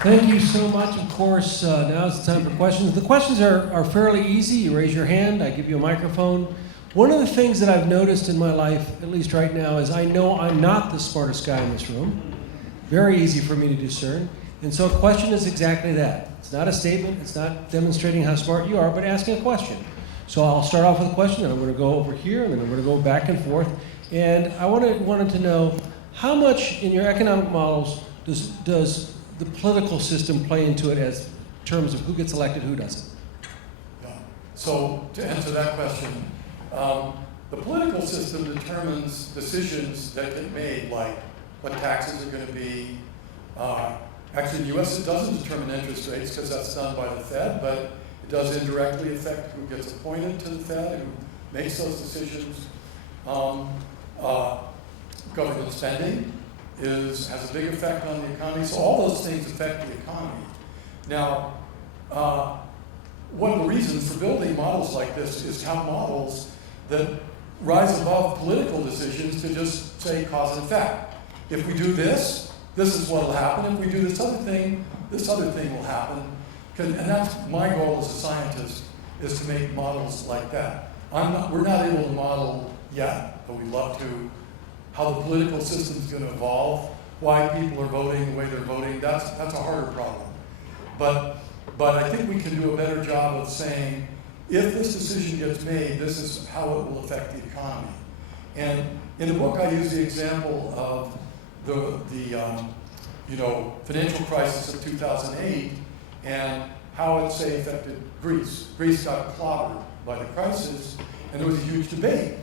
Thank you so much. Of course, now is the time for questions. The questions are fairly easy. You raise your hand, I give you a microphone. One of the things that I've noticed in my life, at least right now, is I know I'm not the smartest guy in this room. Very easy for me to discern. And so a question is exactly that. It's not a statement, it's not demonstrating how smart you are, but asking a question. So I'll start off with a question, and I'm going to go over here, and then I'm going to go back and forth. And I wanted to know, how much in your economic models does the political system play into it as in terms of who gets elected, who doesn't? Yeah. So to answer that question, the political system determines decisions that get made, like what taxes are going to be. Actually, in the U.S., it doesn't determine interest rates because that's done by the Fed, but it does indirectly affect who gets appointed to the Fed, who makes those decisions. Government spending has a big effect on the economy, so all those things affect the economy. Now, one of the reasons for building models like this is to have models that rise above political decisions to just say cause and effect. If we do this, this is what will happen. If we do this other thing will happen. And that's my goal as a scientist, is to make models like that. We're not able to model yet, but we'd love to, how the political system is going to evolve, why people are voting the way they're voting. That's a harder problem. But I think we can do a better job of saying, if this decision gets made, this is how it will affect the economy. And in the book, I use the example of the financial crisis of 2008 and how it, say, affected Greece. Greece got clobbered by the crisis, and there was a huge debate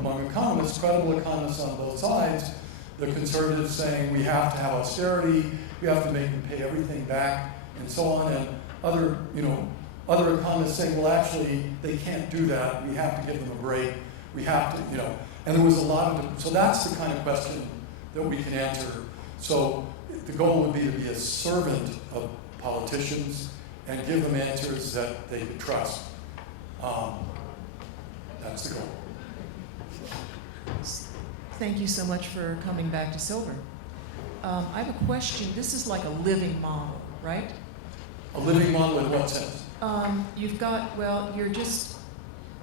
among economists, credible economists on both sides. The conservatives saying we have to have austerity, we have to make them pay everything back, and so on, and other economists saying, well, actually, they can't do that. We have to give them a break. We have to, and there was a lot of, so that's the kind of question that we can answer. So the goal would be to be a servant of politicians and give them answers that they could trust. That's the goal. Thank you so much for coming back to Silver. I have a question. This is like a living model. right? A living model in what sense? You've got, well, you're just,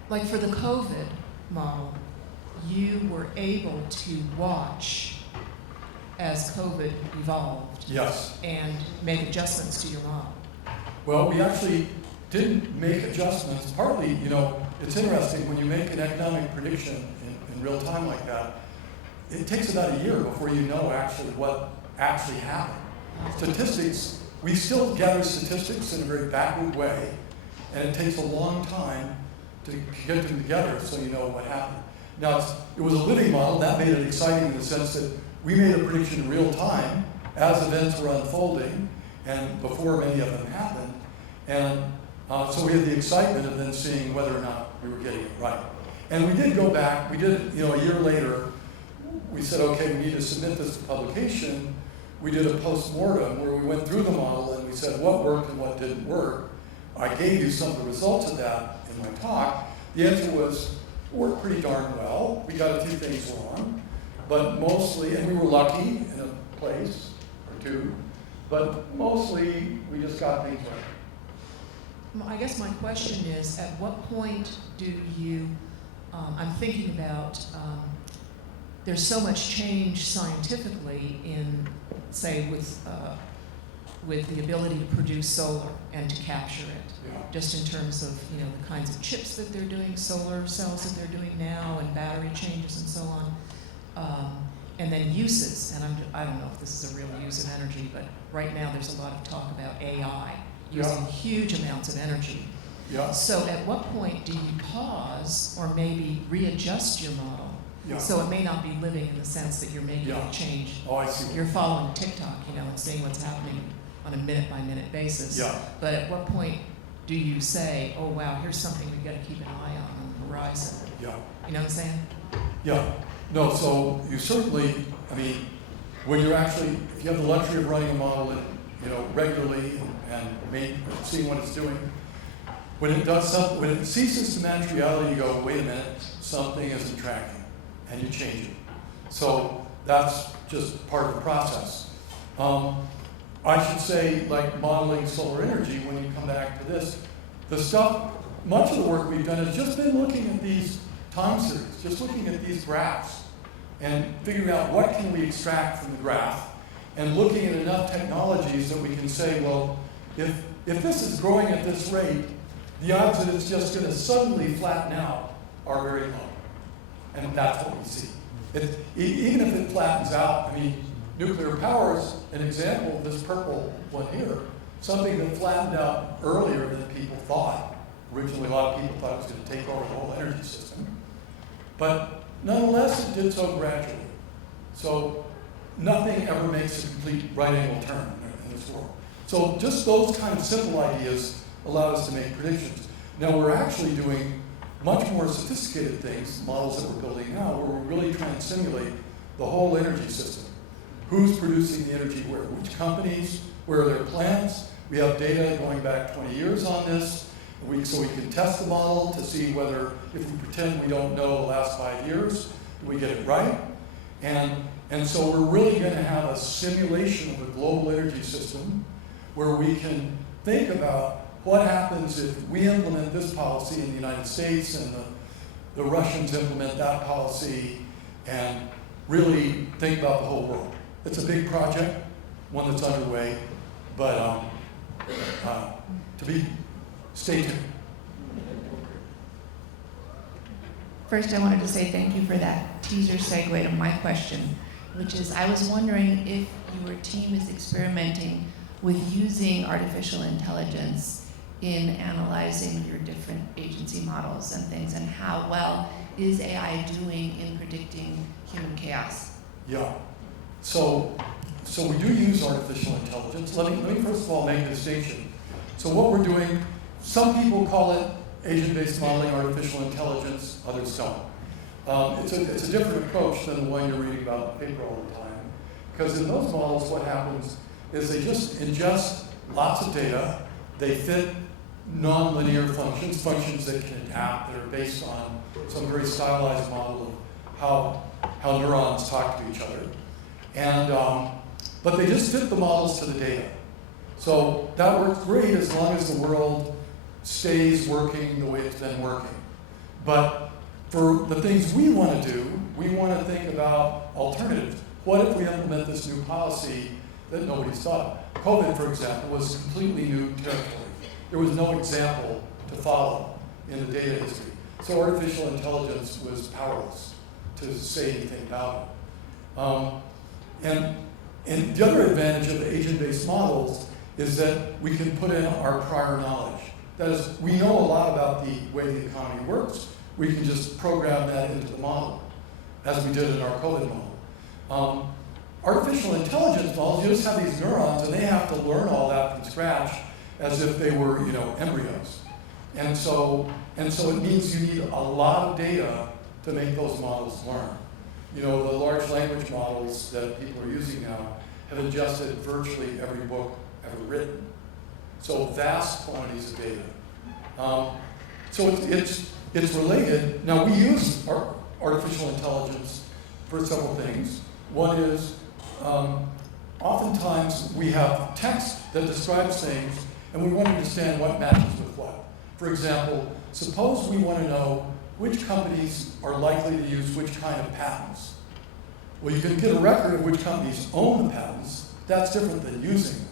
like for the COVID model, you were able to watch as COVID evolved. Yes. And make adjustments to your model. Well, we actually didn't make adjustments. Partly, it's interesting when you make an economic prediction in real time like that, it takes about a year before you know actually what actually happened. Statistics, we still gather statistics in a very backward way, and it takes a long time to get them together so you know what happened. Now, it was a living model. That made it exciting in the sense that we made a prediction in real time as events were unfolding and before many of them happened. And so we had the excitement of then seeing whether or not we were getting it right. And we did go back. We did, a year later, we said, okay, we need to submit this to publication. We did a post-mortem where we went through the model and we said what worked and what didn't work. I gave you some of the results of that in my talk. The answer was, it worked pretty darn well. We got a few things wrong, but mostly, and we were lucky in a place or two, but mostly we just got things right. I guess my question is, at what point do you, I'm thinking about, there's so much change scientifically in, say, with the ability to produce solar and to capture it, just in terms of, the kinds of chips that they're doing, solar cells that they're doing now, and battery changes and so on. And then uses, and I don't know if this is a real use of energy, but right now there's a lot of talk about AI using huge amounts of energy. Yeah. So at what point do you pause or maybe readjust your model? Yeah. So it may not be living in the sense that you're making a change. Oh, I see. You're following TikTok, and seeing what's happening on a minute-by-minute basis. Yeah. But at what point do you say, oh, wow, here's something we've got to keep an eye on the horizon? Yeah. You know what I'm saying? Yeah. No, so you certainly, when you're actually, if you have the luxury of running a model that, regularly and seeing what it's doing, when it ceases to match reality, you go, wait a minute, something isn't tracking, and you change it. So that's just part of the process. I should say, like modeling solar energy, when you come back to this, much of the work we've done has just been looking at these time series, just looking at these graphs and figuring out what can we extract from the graph and looking at enough technologies that we can say, well, if this is growing at this rate, the odds that it's just going to suddenly flatten out are very low. And that's what we see. Even if it flattens out, nuclear power is an example of this purple one here, something that flattened out earlier than people thought. Originally, a lot of people thought it was going to take over the whole energy system. But nonetheless, it did so gradually. So nothing ever makes a complete right angle turn in this world. So just those kind of simple ideas allow us to make predictions. Now we're actually doing much more sophisticated things, models that we're building now, where we're really trying to simulate the whole energy system. Who's producing the energy where? Which companies? Where are their plants? We have data going back 20 years on this. So we can test the model to see whether, if we pretend we don't know the last 5 years, do we get it right? And so we're really going to have a simulation of the global energy system where we can think about what happens if we implement this policy in the United States and the Russians implement that policy, and really think about the whole world. It's a big project, one that's underway, but stay tuned. First, I wanted to say thank you for that teaser segue to my question, which is, I was wondering if your team is experimenting with using artificial intelligence in analyzing your different agency models and things, and how well is AI doing in predicting human chaos? Yeah. So we do use artificial intelligence. Let me first of all make a distinction. So what we're doing, some people call it agent-based modeling, artificial intelligence, others don't. It's a different approach than the one you're reading about in the paper all the time. Because in those models, what happens is they just ingest lots of data. They fit nonlinear functions that can adapt, that are based on some very stylized model of how neurons talk to each other. And but they just fit the models to the data. So that works great as long as the world stays working the way it's been working. But for the things we want to do, we want to think about alternatives. What if we implement this new policy that nobody's thought of? COVID, for example, was completely new territory. There was no example to follow in the data history. So artificial intelligence was powerless to say anything about it. And the other advantage of agent-based models is that we can put in our prior knowledge. That is, we know a lot about the way the economy works. We can just program that into the model, as we did in our COVID model. Artificial intelligence models, you just have these neurons, and they have to learn all that from scratch as if they were, embryos. And so it means you need a lot of data to make those models learn. The large language models that people are using now have ingested virtually every book ever written. So vast quantities of data. So it's related. Now we use artificial intelligence for several things. One is oftentimes we have text that describes things and we want to understand what matches with what. For example, suppose we want to know which companies are likely to use which kind of patents. Well, you can get a record of which companies own the patents. That's different than using them.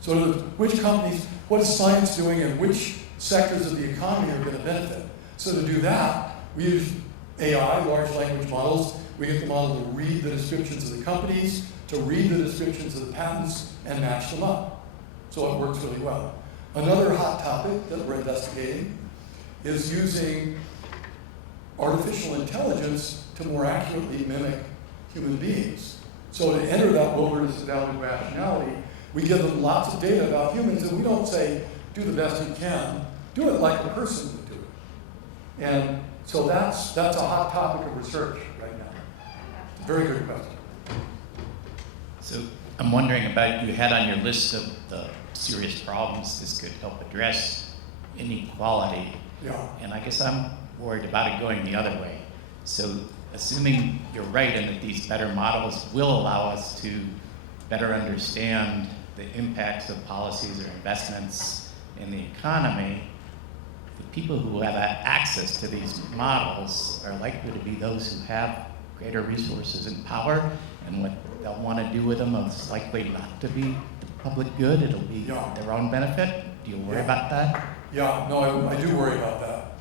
So which companies, what is science doing and which sectors of the economy are going to benefit? So to do that, we use AI, large language models. We get the model to read the descriptions of the companies, to read the descriptions of the patents, and match them up. So it works really well. Another hot topic that we're investigating is using artificial intelligence to more accurately mimic human beings. So to enter that wilderness of doubt and rationality, we give them lots of data about humans, and we don't say, do the best you can. Do it like a person would do it. And so that's a hot topic of research right now. Very good question. So I'm wondering about, you had on your list of the serious problems this could help address, inequality. Yeah. And I guess I'm worried about it going the other way. So assuming you're right and that these better models will allow us to better understand the impacts of policies or investments in the economy, the people who have access to these models are likely to be those who have greater resources and power, and what they'll want to do with them is likely not to be the public good. It'll be their own benefit. Do you worry about that? Yeah, no, I do worry about that.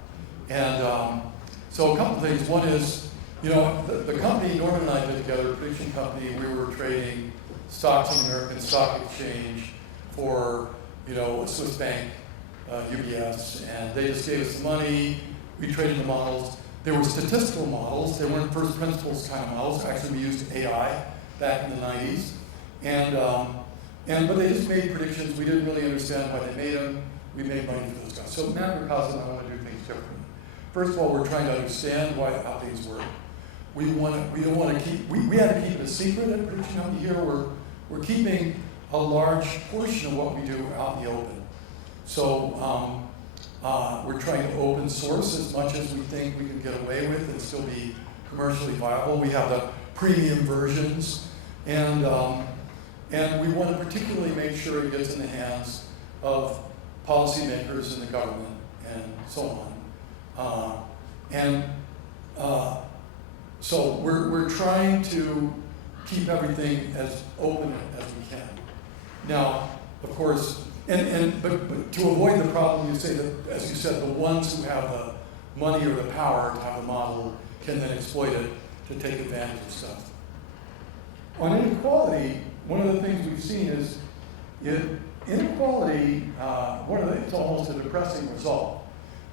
And so a couple things. One is, the company Norman and I did together, a prediction company, we were trading stocks on the American Stock Exchange for, a Swiss bank, UBS, and they just gave us the money. We traded the models. They were statistical models. They weren't first principles kind of models. Actually, we used AI back in the 90s. But they just made predictions. We didn't really understand why they made them. We made money for those guys. So Macrocosm, I want to do things differently. First of all, we're trying to understand how things work. We don't want to keep. We had to keep it a secret at Prediction Company here. We're keeping a large portion of what we do out in the open. So we're trying to open source as much as we think we can get away with and still be commercially viable. We have the premium versions, and we want to particularly make sure it gets in the hands of policymakers in the government and so on. So we're trying to keep everything as open as we can. Now, of course, but to avoid the problem, you say that, as you said, the ones who have the money or the power to have a model can then exploit it to take advantage of stuff. On inequality, one of the things we've seen is inequality, it's almost a depressing result.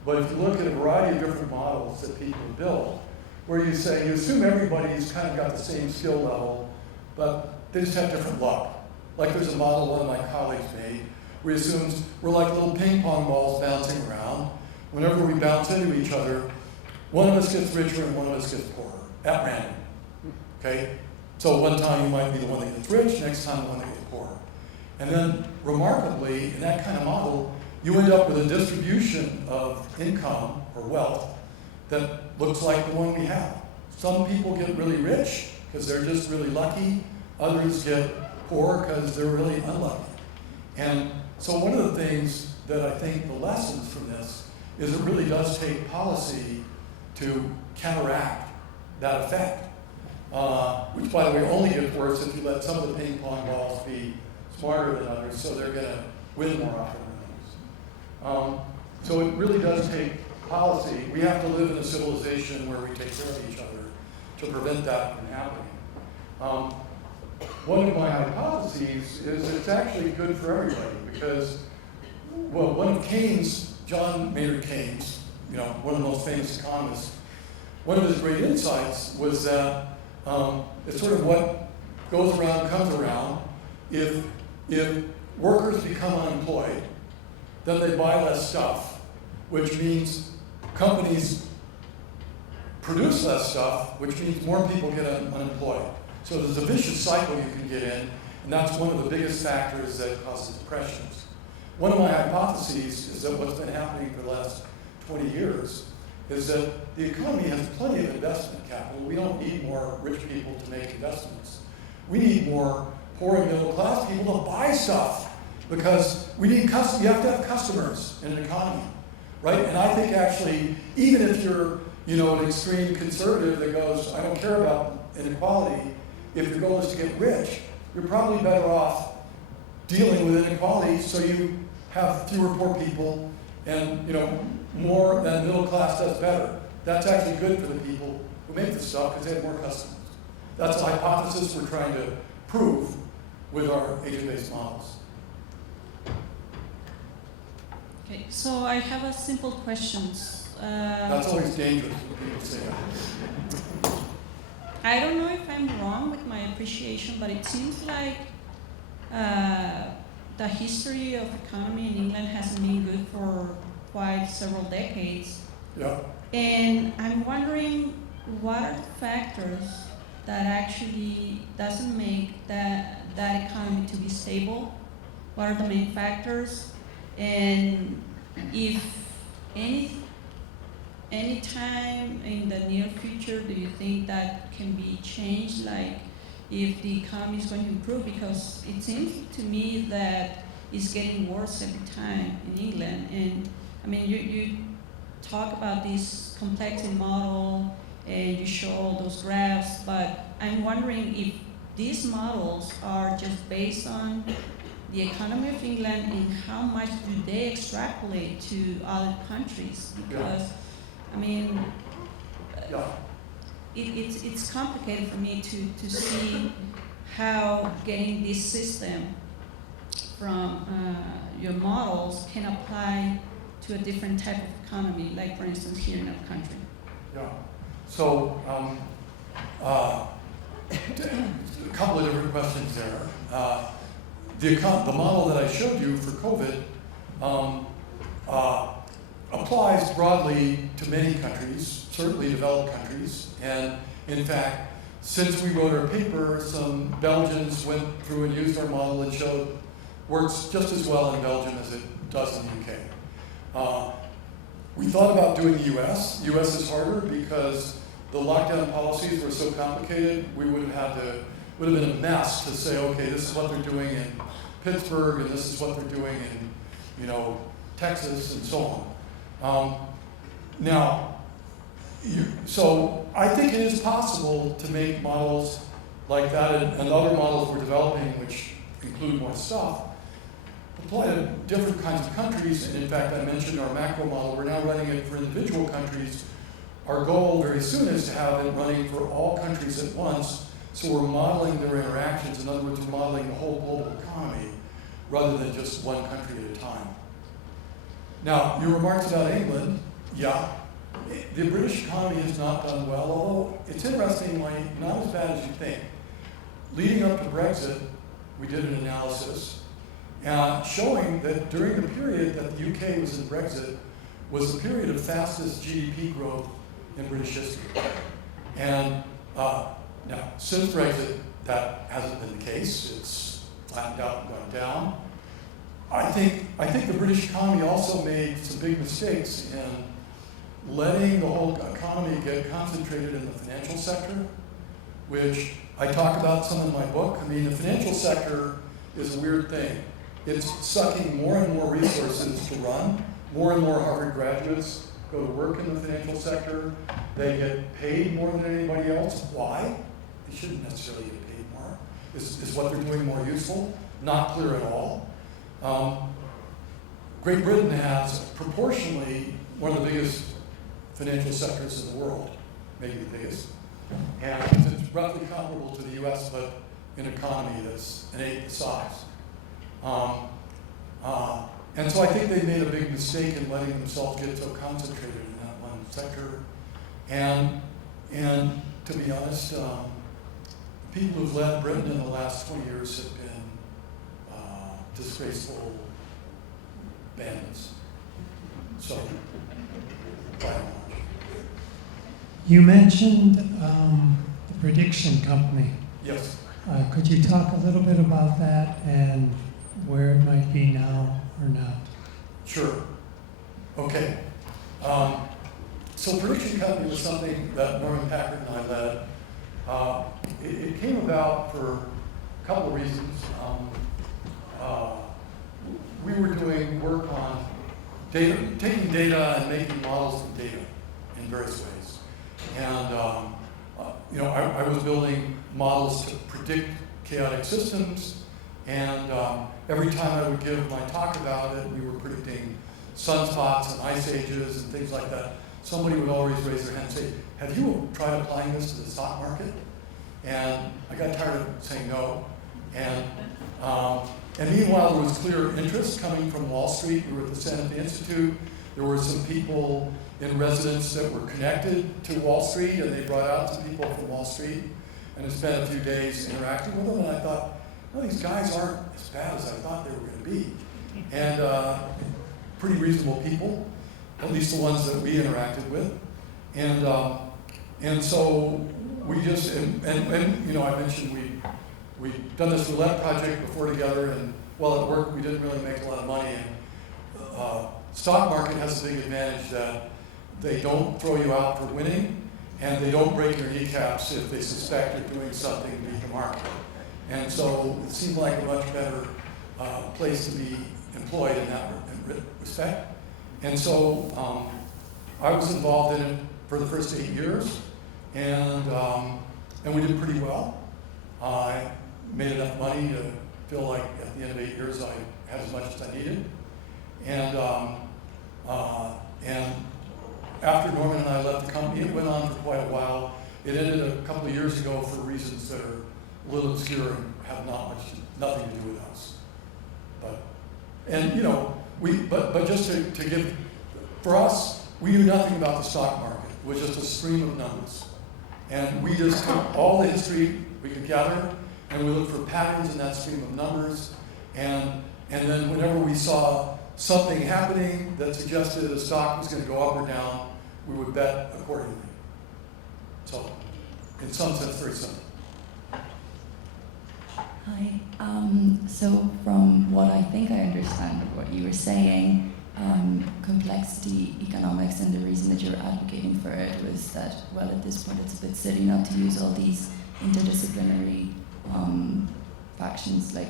But if you look at a variety of different models that people build, where you assume everybody's kind of got the same skill level, but they just have different luck. Like there's a model one of my colleagues made, where he assumes we're like little ping pong balls bouncing around. Whenever we bounce into each other, one of us gets richer and one of us gets poorer, at random, okay? So one time you might be the one that gets rich, next time the one that gets poorer. And then, remarkably, in that kind of model, you end up with a distribution of income or wealth that looks like the one we have. Some people get really rich because they're just really lucky. Others get poor because they're really unlucky. And so one of the things that I think the lessons from this is it really does take policy to counteract that effect, which, by the way, only gets worse if you let some of the ping pong balls be smarter than others, so they're going to win more often than others. So it really does take policy. We have to live in a civilization where we take care of each other to prevent that from happening. One of my hypotheses is it's actually good for everybody because, well, one of Keynes, John Maynard Keynes, one of the most famous economists, one of his great insights was that it's sort of what goes around comes around. If workers become unemployed, then they buy less stuff, which means companies produce less stuff, which means more people get unemployed. So there's a vicious cycle you can get in, and that's one of the biggest factors that causes depressions. One of my hypotheses is that what's been happening for the last 20 years is that the economy has plenty of investment capital. We don't need more rich people to make investments. We need more poor and middle class people to buy stuff because we need you have to have customers in an economy, right? And I think actually, even if you're an extreme conservative that goes, I don't care about inequality, if your goal is to get rich, you're probably better off dealing with inequality so you have fewer poor people and more than middle class does better. That's actually good for the people who make the stuff because they have more customers. That's a hypothesis we're trying to prove with our agent-based models. Okay, so I have a simple question. That's always dangerous when people say that. I don't know if I'm wrong with my appreciation, but it seems like the history of economy in England hasn't been good for quite several decades. Yeah. And I'm wondering what are the factors that actually doesn't make that economy to be stable? What are the main factors? And if any time in the near future, do you think that can be changed? Like if the economy is going to improve, because it seems to me that it's getting worse every time in England. And I mean, you talk about this complexity model and you show all those graphs, but I'm wondering if these models are just based on the economy of England and how much do they extrapolate to other countries? Because I mean, it's complicated for me to see how getting this system from your models can apply to a different type of economy, like for instance here in our country. Yeah. So a couple of different questions there. The model that I showed you for COVID applies broadly to many countries, certainly developed countries. And in fact, since we wrote our paper, some Belgians went through and used our model and showed works just as well in Belgium as it does in the UK. We thought about doing the US. US is harder because the lockdown policies were so complicated, we would have been a mess to say, okay, this is what they're doing in Pittsburgh and this is what they're doing in, Texas and so on. So I think it is possible to make models like that and other models we're developing, which include more stuff, apply to different kinds of countries. And in fact, I mentioned our macro model. We're now running it for individual countries. Our goal very soon is to have it running for all countries at once. So we're modeling their interactions. In other words, we're modeling the whole global economy rather than just one country at a time. Now, your remarks about England, the British economy has not done well, although it's interestingly not as bad as you think. Leading up to Brexit, we did an analysis showing that during the period that the UK was in Brexit was the period of fastest GDP growth in British history. And now, since Brexit, that hasn't been the case. It's flattened out and gone down. I think the British economy also made some big mistakes in letting the whole economy get concentrated in the financial sector, which I talk about some in my book. I mean, the financial sector is a weird thing. it's sucking more and more resources to run. More and more Harvard graduates go to work in the financial sector. They get paid more than anybody else. Why? They shouldn't necessarily get paid more. Is what they're doing more useful? Not clear at all. Great Britain has proportionally one of the biggest financial sectors in the world, maybe the biggest. And it's roughly comparable to the US, but an economy that's an eighth the size. And so I think they made a big mistake in letting themselves get so concentrated in that one sector. And to be honest, the people who've led Britain in the last 20 years have been disgraceful bandits. So, by and large. You mentioned the prediction company. Yes. Could you talk a little bit about that and where it might be now or not? Sure. Okay. So prediction company was something that Norman Packard and I led. It came about for a couple of reasons. We were doing work on data, taking data and making models of data in various ways. And I was building models to predict chaotic systems. And every time I would give my talk about it, we were predicting sunspots and ice ages and things like that. Somebody would always raise their hand and say, have you tried applying this to the stock market? And I got tired of saying no. And meanwhile, there was clear interest coming from Wall Street. We were at the Santa Fe Institute. There were some people in residence that were connected to Wall Street, and they brought out some people from Wall Street. And I spent a few days interacting with them, and I thought, well, these guys aren't as bad as I thought they were going to be. And pretty reasonable people, at least the ones that we interacted with. And so we just, and I mentioned we'd done this roulette project before together, and while at work we didn't really make a lot of money. And stock market has a big advantage that they don't throw you out for winning, and they don't break your kneecaps if they suspect you're doing something to beat the market. And so it seemed like a much better place to be employed in that respect. And so I was involved in it for the first 8 years, and we did pretty well. I made enough money to feel like at the end of 8 years I had as much as I needed. And after Norman and I left the company, it went on for quite a while. It ended a couple of years ago for reasons that are a little obscure and have nothing to do with us. But just to give, for us, we knew nothing about the stock market. It was just a stream of numbers. And we just took all the history we could gather, and we looked for patterns in that stream of numbers. And then whenever we saw something happening that suggested a stock was going to go up or down, we would bet accordingly. So, in some sense, very simple. Hi. So from what I think I understand of what you were saying, complexity economics and the reason that you're advocating for it was that, well, at this point it's a bit silly not to use all these interdisciplinary factions like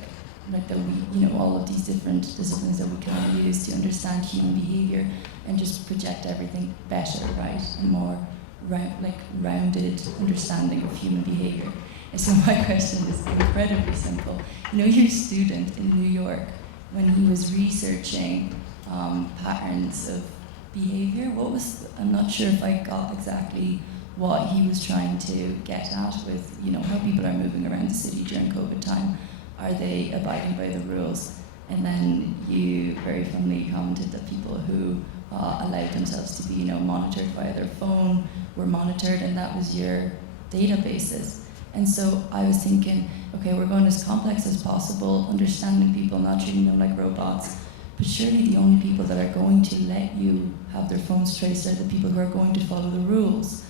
that we, all of these different disciplines that we can all use to understand human behavior and just project everything better, right? And more rounded understanding of human behavior. And so my question is incredibly simple. Your student in New York, when he was researching patterns of behavior, I'm not sure if I got exactly what he was trying to get at with, how people are moving around the city during COVID time. Are they abiding by the rules? And then you very funnily commented that people who allowed themselves to be, monitored via their phone were monitored, and that was your databases. And so I was thinking, okay, we're going as complex as possible, understanding people, not treating them like robots. But surely the only people that are going to let you have their phones traced are the people who are going to follow the rules.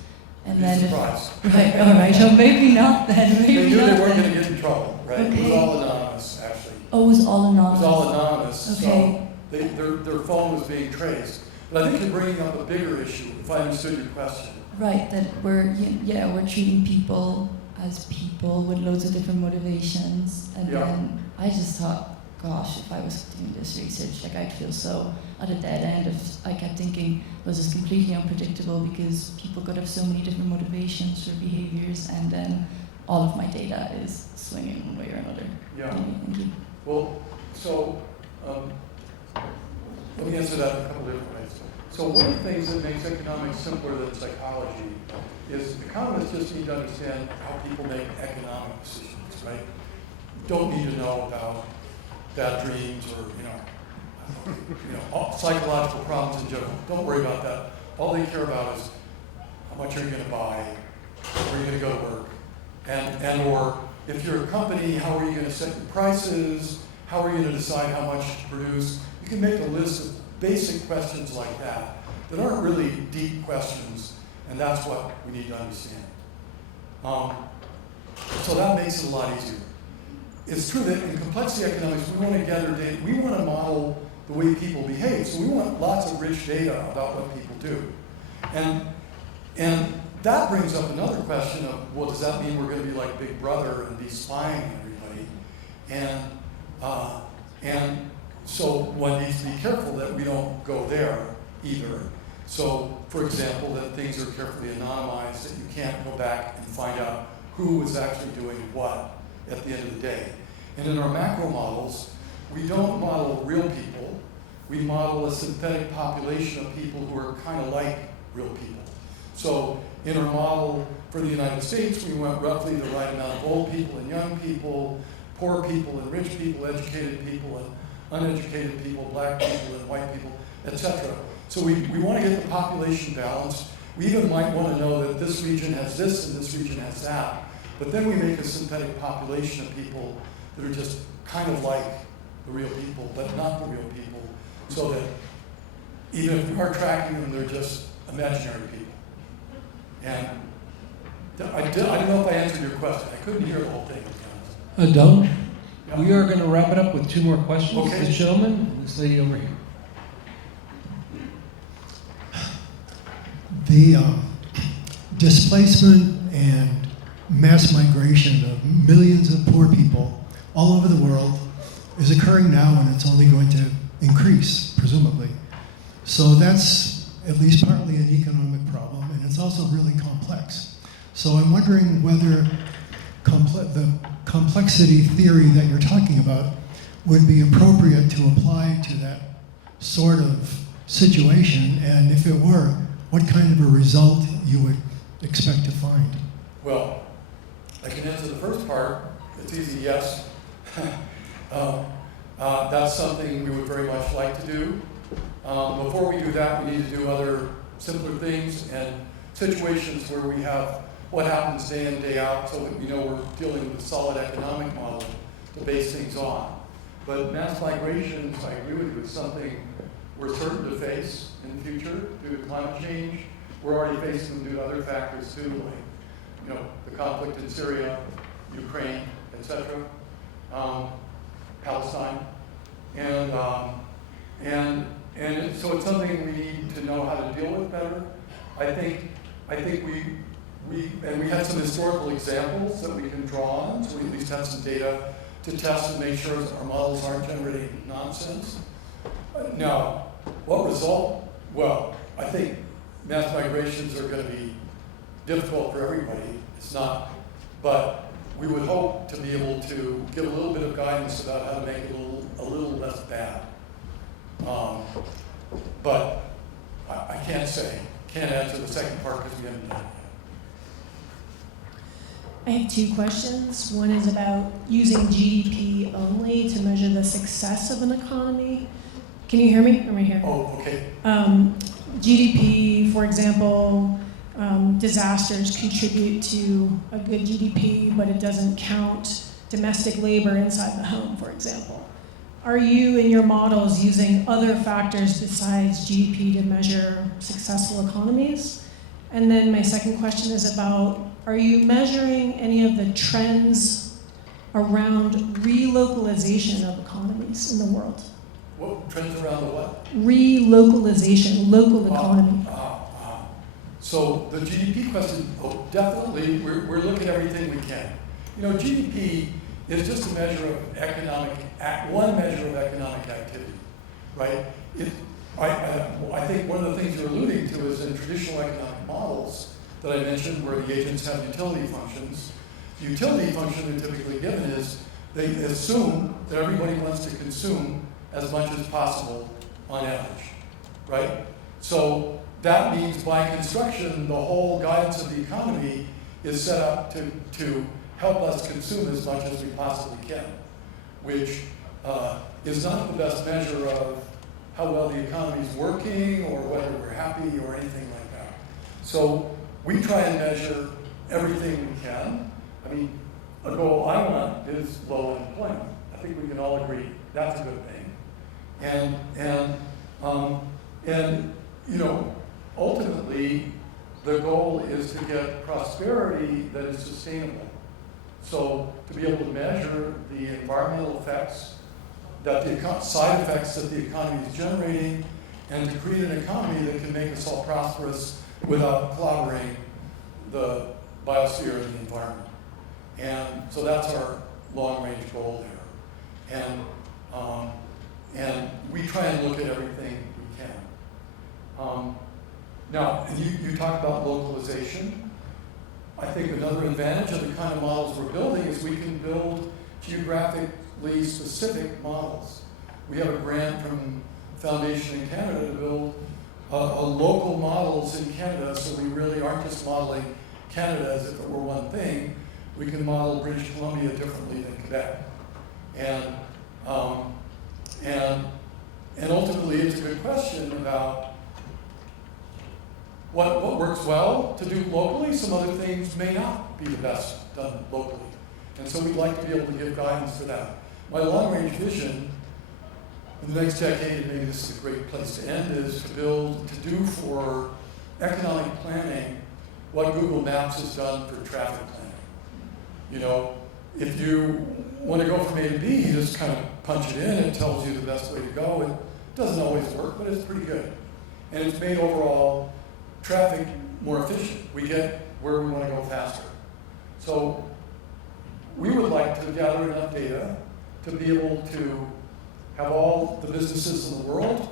And then, surprised. Right, all right, so maybe not then. Maybe they knew not they weren't then. going to get in trouble, right? Okay. It was all anonymous, actually. Oh, it was all It anonymous. was all anonymous, Okay. so their phone was being traced. But I think you're bringing up a bigger issue, if I understood your question. Right, that we're treating people as people with loads of different motivations, and Yeah. then I just thought gosh, if I was doing this research, like I'd feel so at a dead end if I kept thinking, was this completely unpredictable because people could have so many different motivations for behaviors, and then all of my data is swinging one way or another. Yeah. Thank you. Well, so let me answer that in a couple different ways. So one of the things that makes economics simpler than psychology is economists just need to understand how people make economic decisions, right? Don't need to know about bad dreams or all psychological problems in general. Don't worry about that. All they care about is how much are you going to buy, where are you going to go to work, and or if you're a company, how are you going to set your prices, how are you going to decide how much to produce. You can make a list of basic questions like that aren't really deep questions, and that's what we need to understand. So that makes it a lot easier. It's true that in complexity economics, we want to gather data. We want to model the way people behave. So we want lots of rich data about what people do. And that brings up another question of, well, does that mean we're going to be like Big Brother and be spying on everybody? And so one needs to be careful that we don't go there either. So, for example, that things are carefully anonymized, that you can't go back and find out who was actually doing what at the end of the day. And in our macro models, we don't model real people. We model a synthetic population of people who are kind of like real people. So in our model for the United States, we want roughly the right amount of old people and young people, poor people and rich people, educated people and uneducated people, black people and white people, etc. So we want to get the population balanced. We even might want to know that this region has this and this region has that. But then we make a synthetic population of people that are just kind of like the real people, but not the real people, so that even if we are tracking them, they're just imaginary people. And I don't know if I answered your question. I couldn't hear the whole thing, to be honest. Doyne, Yeah. we are going to wrap it up with 2 more questions. Okay. This gentleman and this lady over here. The displacement and mass migration of millions of poor people all over the world is occurring now, and it's only going to increase, presumably. So that's at least partly an economic problem, and it's also really complex. So I'm wondering whether the complexity theory that you're talking about would be appropriate to apply to that sort of situation, and if it were, what kind of a result you would expect to find? Well, I can answer the first part. It's easy, yes. That's something we would very much like to do. Before we do that, we need to do other simpler things and situations where we have what happens day in, day out, so that we know we're dealing with a solid economic model to base things on. But mass migrations, I agree with you, is something we're certain to face in the future due to climate change. We're already facing them due to other factors too, like the conflict in Syria, Ukraine, etc., Palestine, and so it's something we need to know how to deal with better. I think we had some historical examples that we can draw on, so we at least have some data to test and make sure that our models aren't generating nonsense. Now, what result? Well, I think mass migrations are going to be difficult for everybody. It's not, but we would hope to be able to give a little bit of guidance about how to make it a little less bad. But I can't answer the second part because we haven't done it yet. I have 2 questions. One is about using GDP only to measure the success of an economy. Can you hear me? I'm right here. Oh, okay. GDP, for example, disasters contribute to a good GDP, but it doesn't count domestic labor inside the home, for example. Are you, in your models, using other factors besides GDP to measure successful economies? And then my second question is about, are you measuring any of the trends around relocalization of economies in the world? What trends around the what? Relocalization, local economy. So the GDP question, definitely, we're looking at everything we can. GDP is just a measure of one measure of economic activity, right? I think one of the things you're alluding to is in traditional economic models that I mentioned where the agents have utility functions. The utility function they're typically given is they assume that everybody wants to consume as much as possible on average, right? So that means by construction, the whole guidance of the economy is set up to help us consume as much as we possibly can, which is not the best measure of how well the economy is working or whether we're happy or anything like that. So we try and measure everything we can. I mean, a goal I want is low unemployment. I think we can all agree that's a good thing. And you know, ultimately, the goal is to get prosperity that is sustainable. So to be able to measure the environmental effects, that the side effects that the economy is generating, and to create an economy that can make us all prosperous without clobbering the biosphere and the environment. And so that's our long-range goal there. And we try and look at everything we can. Now, you talked about localization. I think another advantage of the kind of models we're building is we can build geographically specific models. We have a grant from Foundation in Canada to build local models in Canada, so we really aren't just modeling Canada as if it were one thing. We can model British Columbia differently than Quebec. And ultimately, it's a good question about what works well to do locally. Some other things may not be the best done locally. And so we'd like to be able to give guidance for that. My long-range vision in the next decade, and maybe this is a great place to end, is to do for economic planning what Google Maps has done for traffic planning. You know, if you want to go from A to B, you just kind of punch it in, it tells you the best way to go. It doesn't always work, but it's pretty good. And it's made overall traffic more efficient. We get where we want to go faster. So we would like to gather enough data to be able to have all the businesses in the world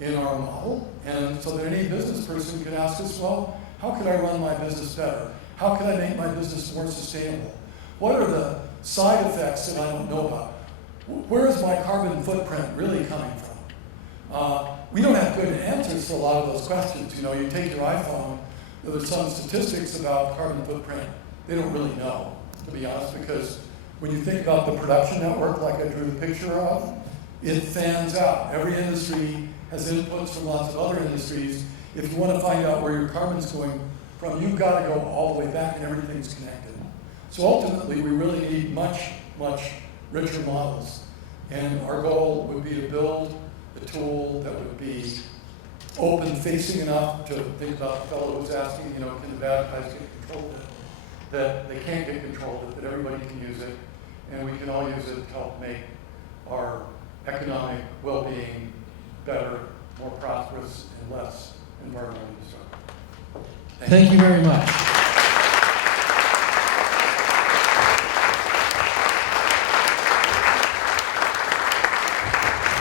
in our model, and so that any business person can ask us, well, how could I run my business better? How can I make my business more sustainable? What are the side effects that I don't know about? Where is my carbon footprint really coming from? We don't have good answers for a lot of those questions. You know, you take your iPhone, there's some statistics about carbon footprint. They don't really know, to be honest, because when you think about the production network like I drew the picture of, it fans out. Every industry has inputs from lots of other industries. If you want to find out where your carbon's going from, you've got to go all the way back and everything's connected. So ultimately, we really need much, much richer models. And our goal would be to build a tool that would be open-facing enough to think about the fellow who's asking, you know, can the bad guys get control of it? That they can't get control of it, that everybody can use it, and we can all use it to help make our economic well-being better, more prosperous, and less environmentally destructive. Thank you very much.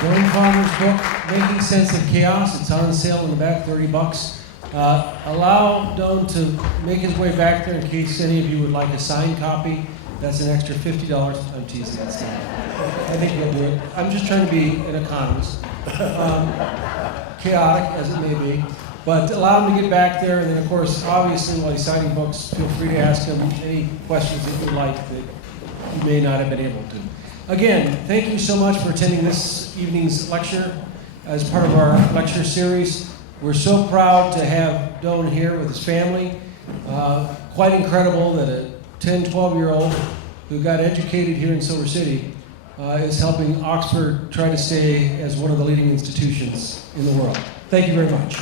Doyne Farmer's book, Making Sense of Chaos. It's on sale in the back, $30. Allow Doyne to make his way back there in case any of you would like a signed copy. That's an extra $50. I'm teasing. I think he'll do it. I'm just trying to be an economist. Chaotic as it may be. But allow him to get back there, and then of course, obviously, while he's signing books, feel free to ask him any questions that you'd like that you may not have been able to. Again, thank you so much for attending this evening's lecture as part of our lecture series. We're so proud to have Doyne here with his family. Quite incredible that a 10, 12-year-old who got educated here in Silver City is helping Oxford try to stay as one of the leading institutions in the world. Thank you very much.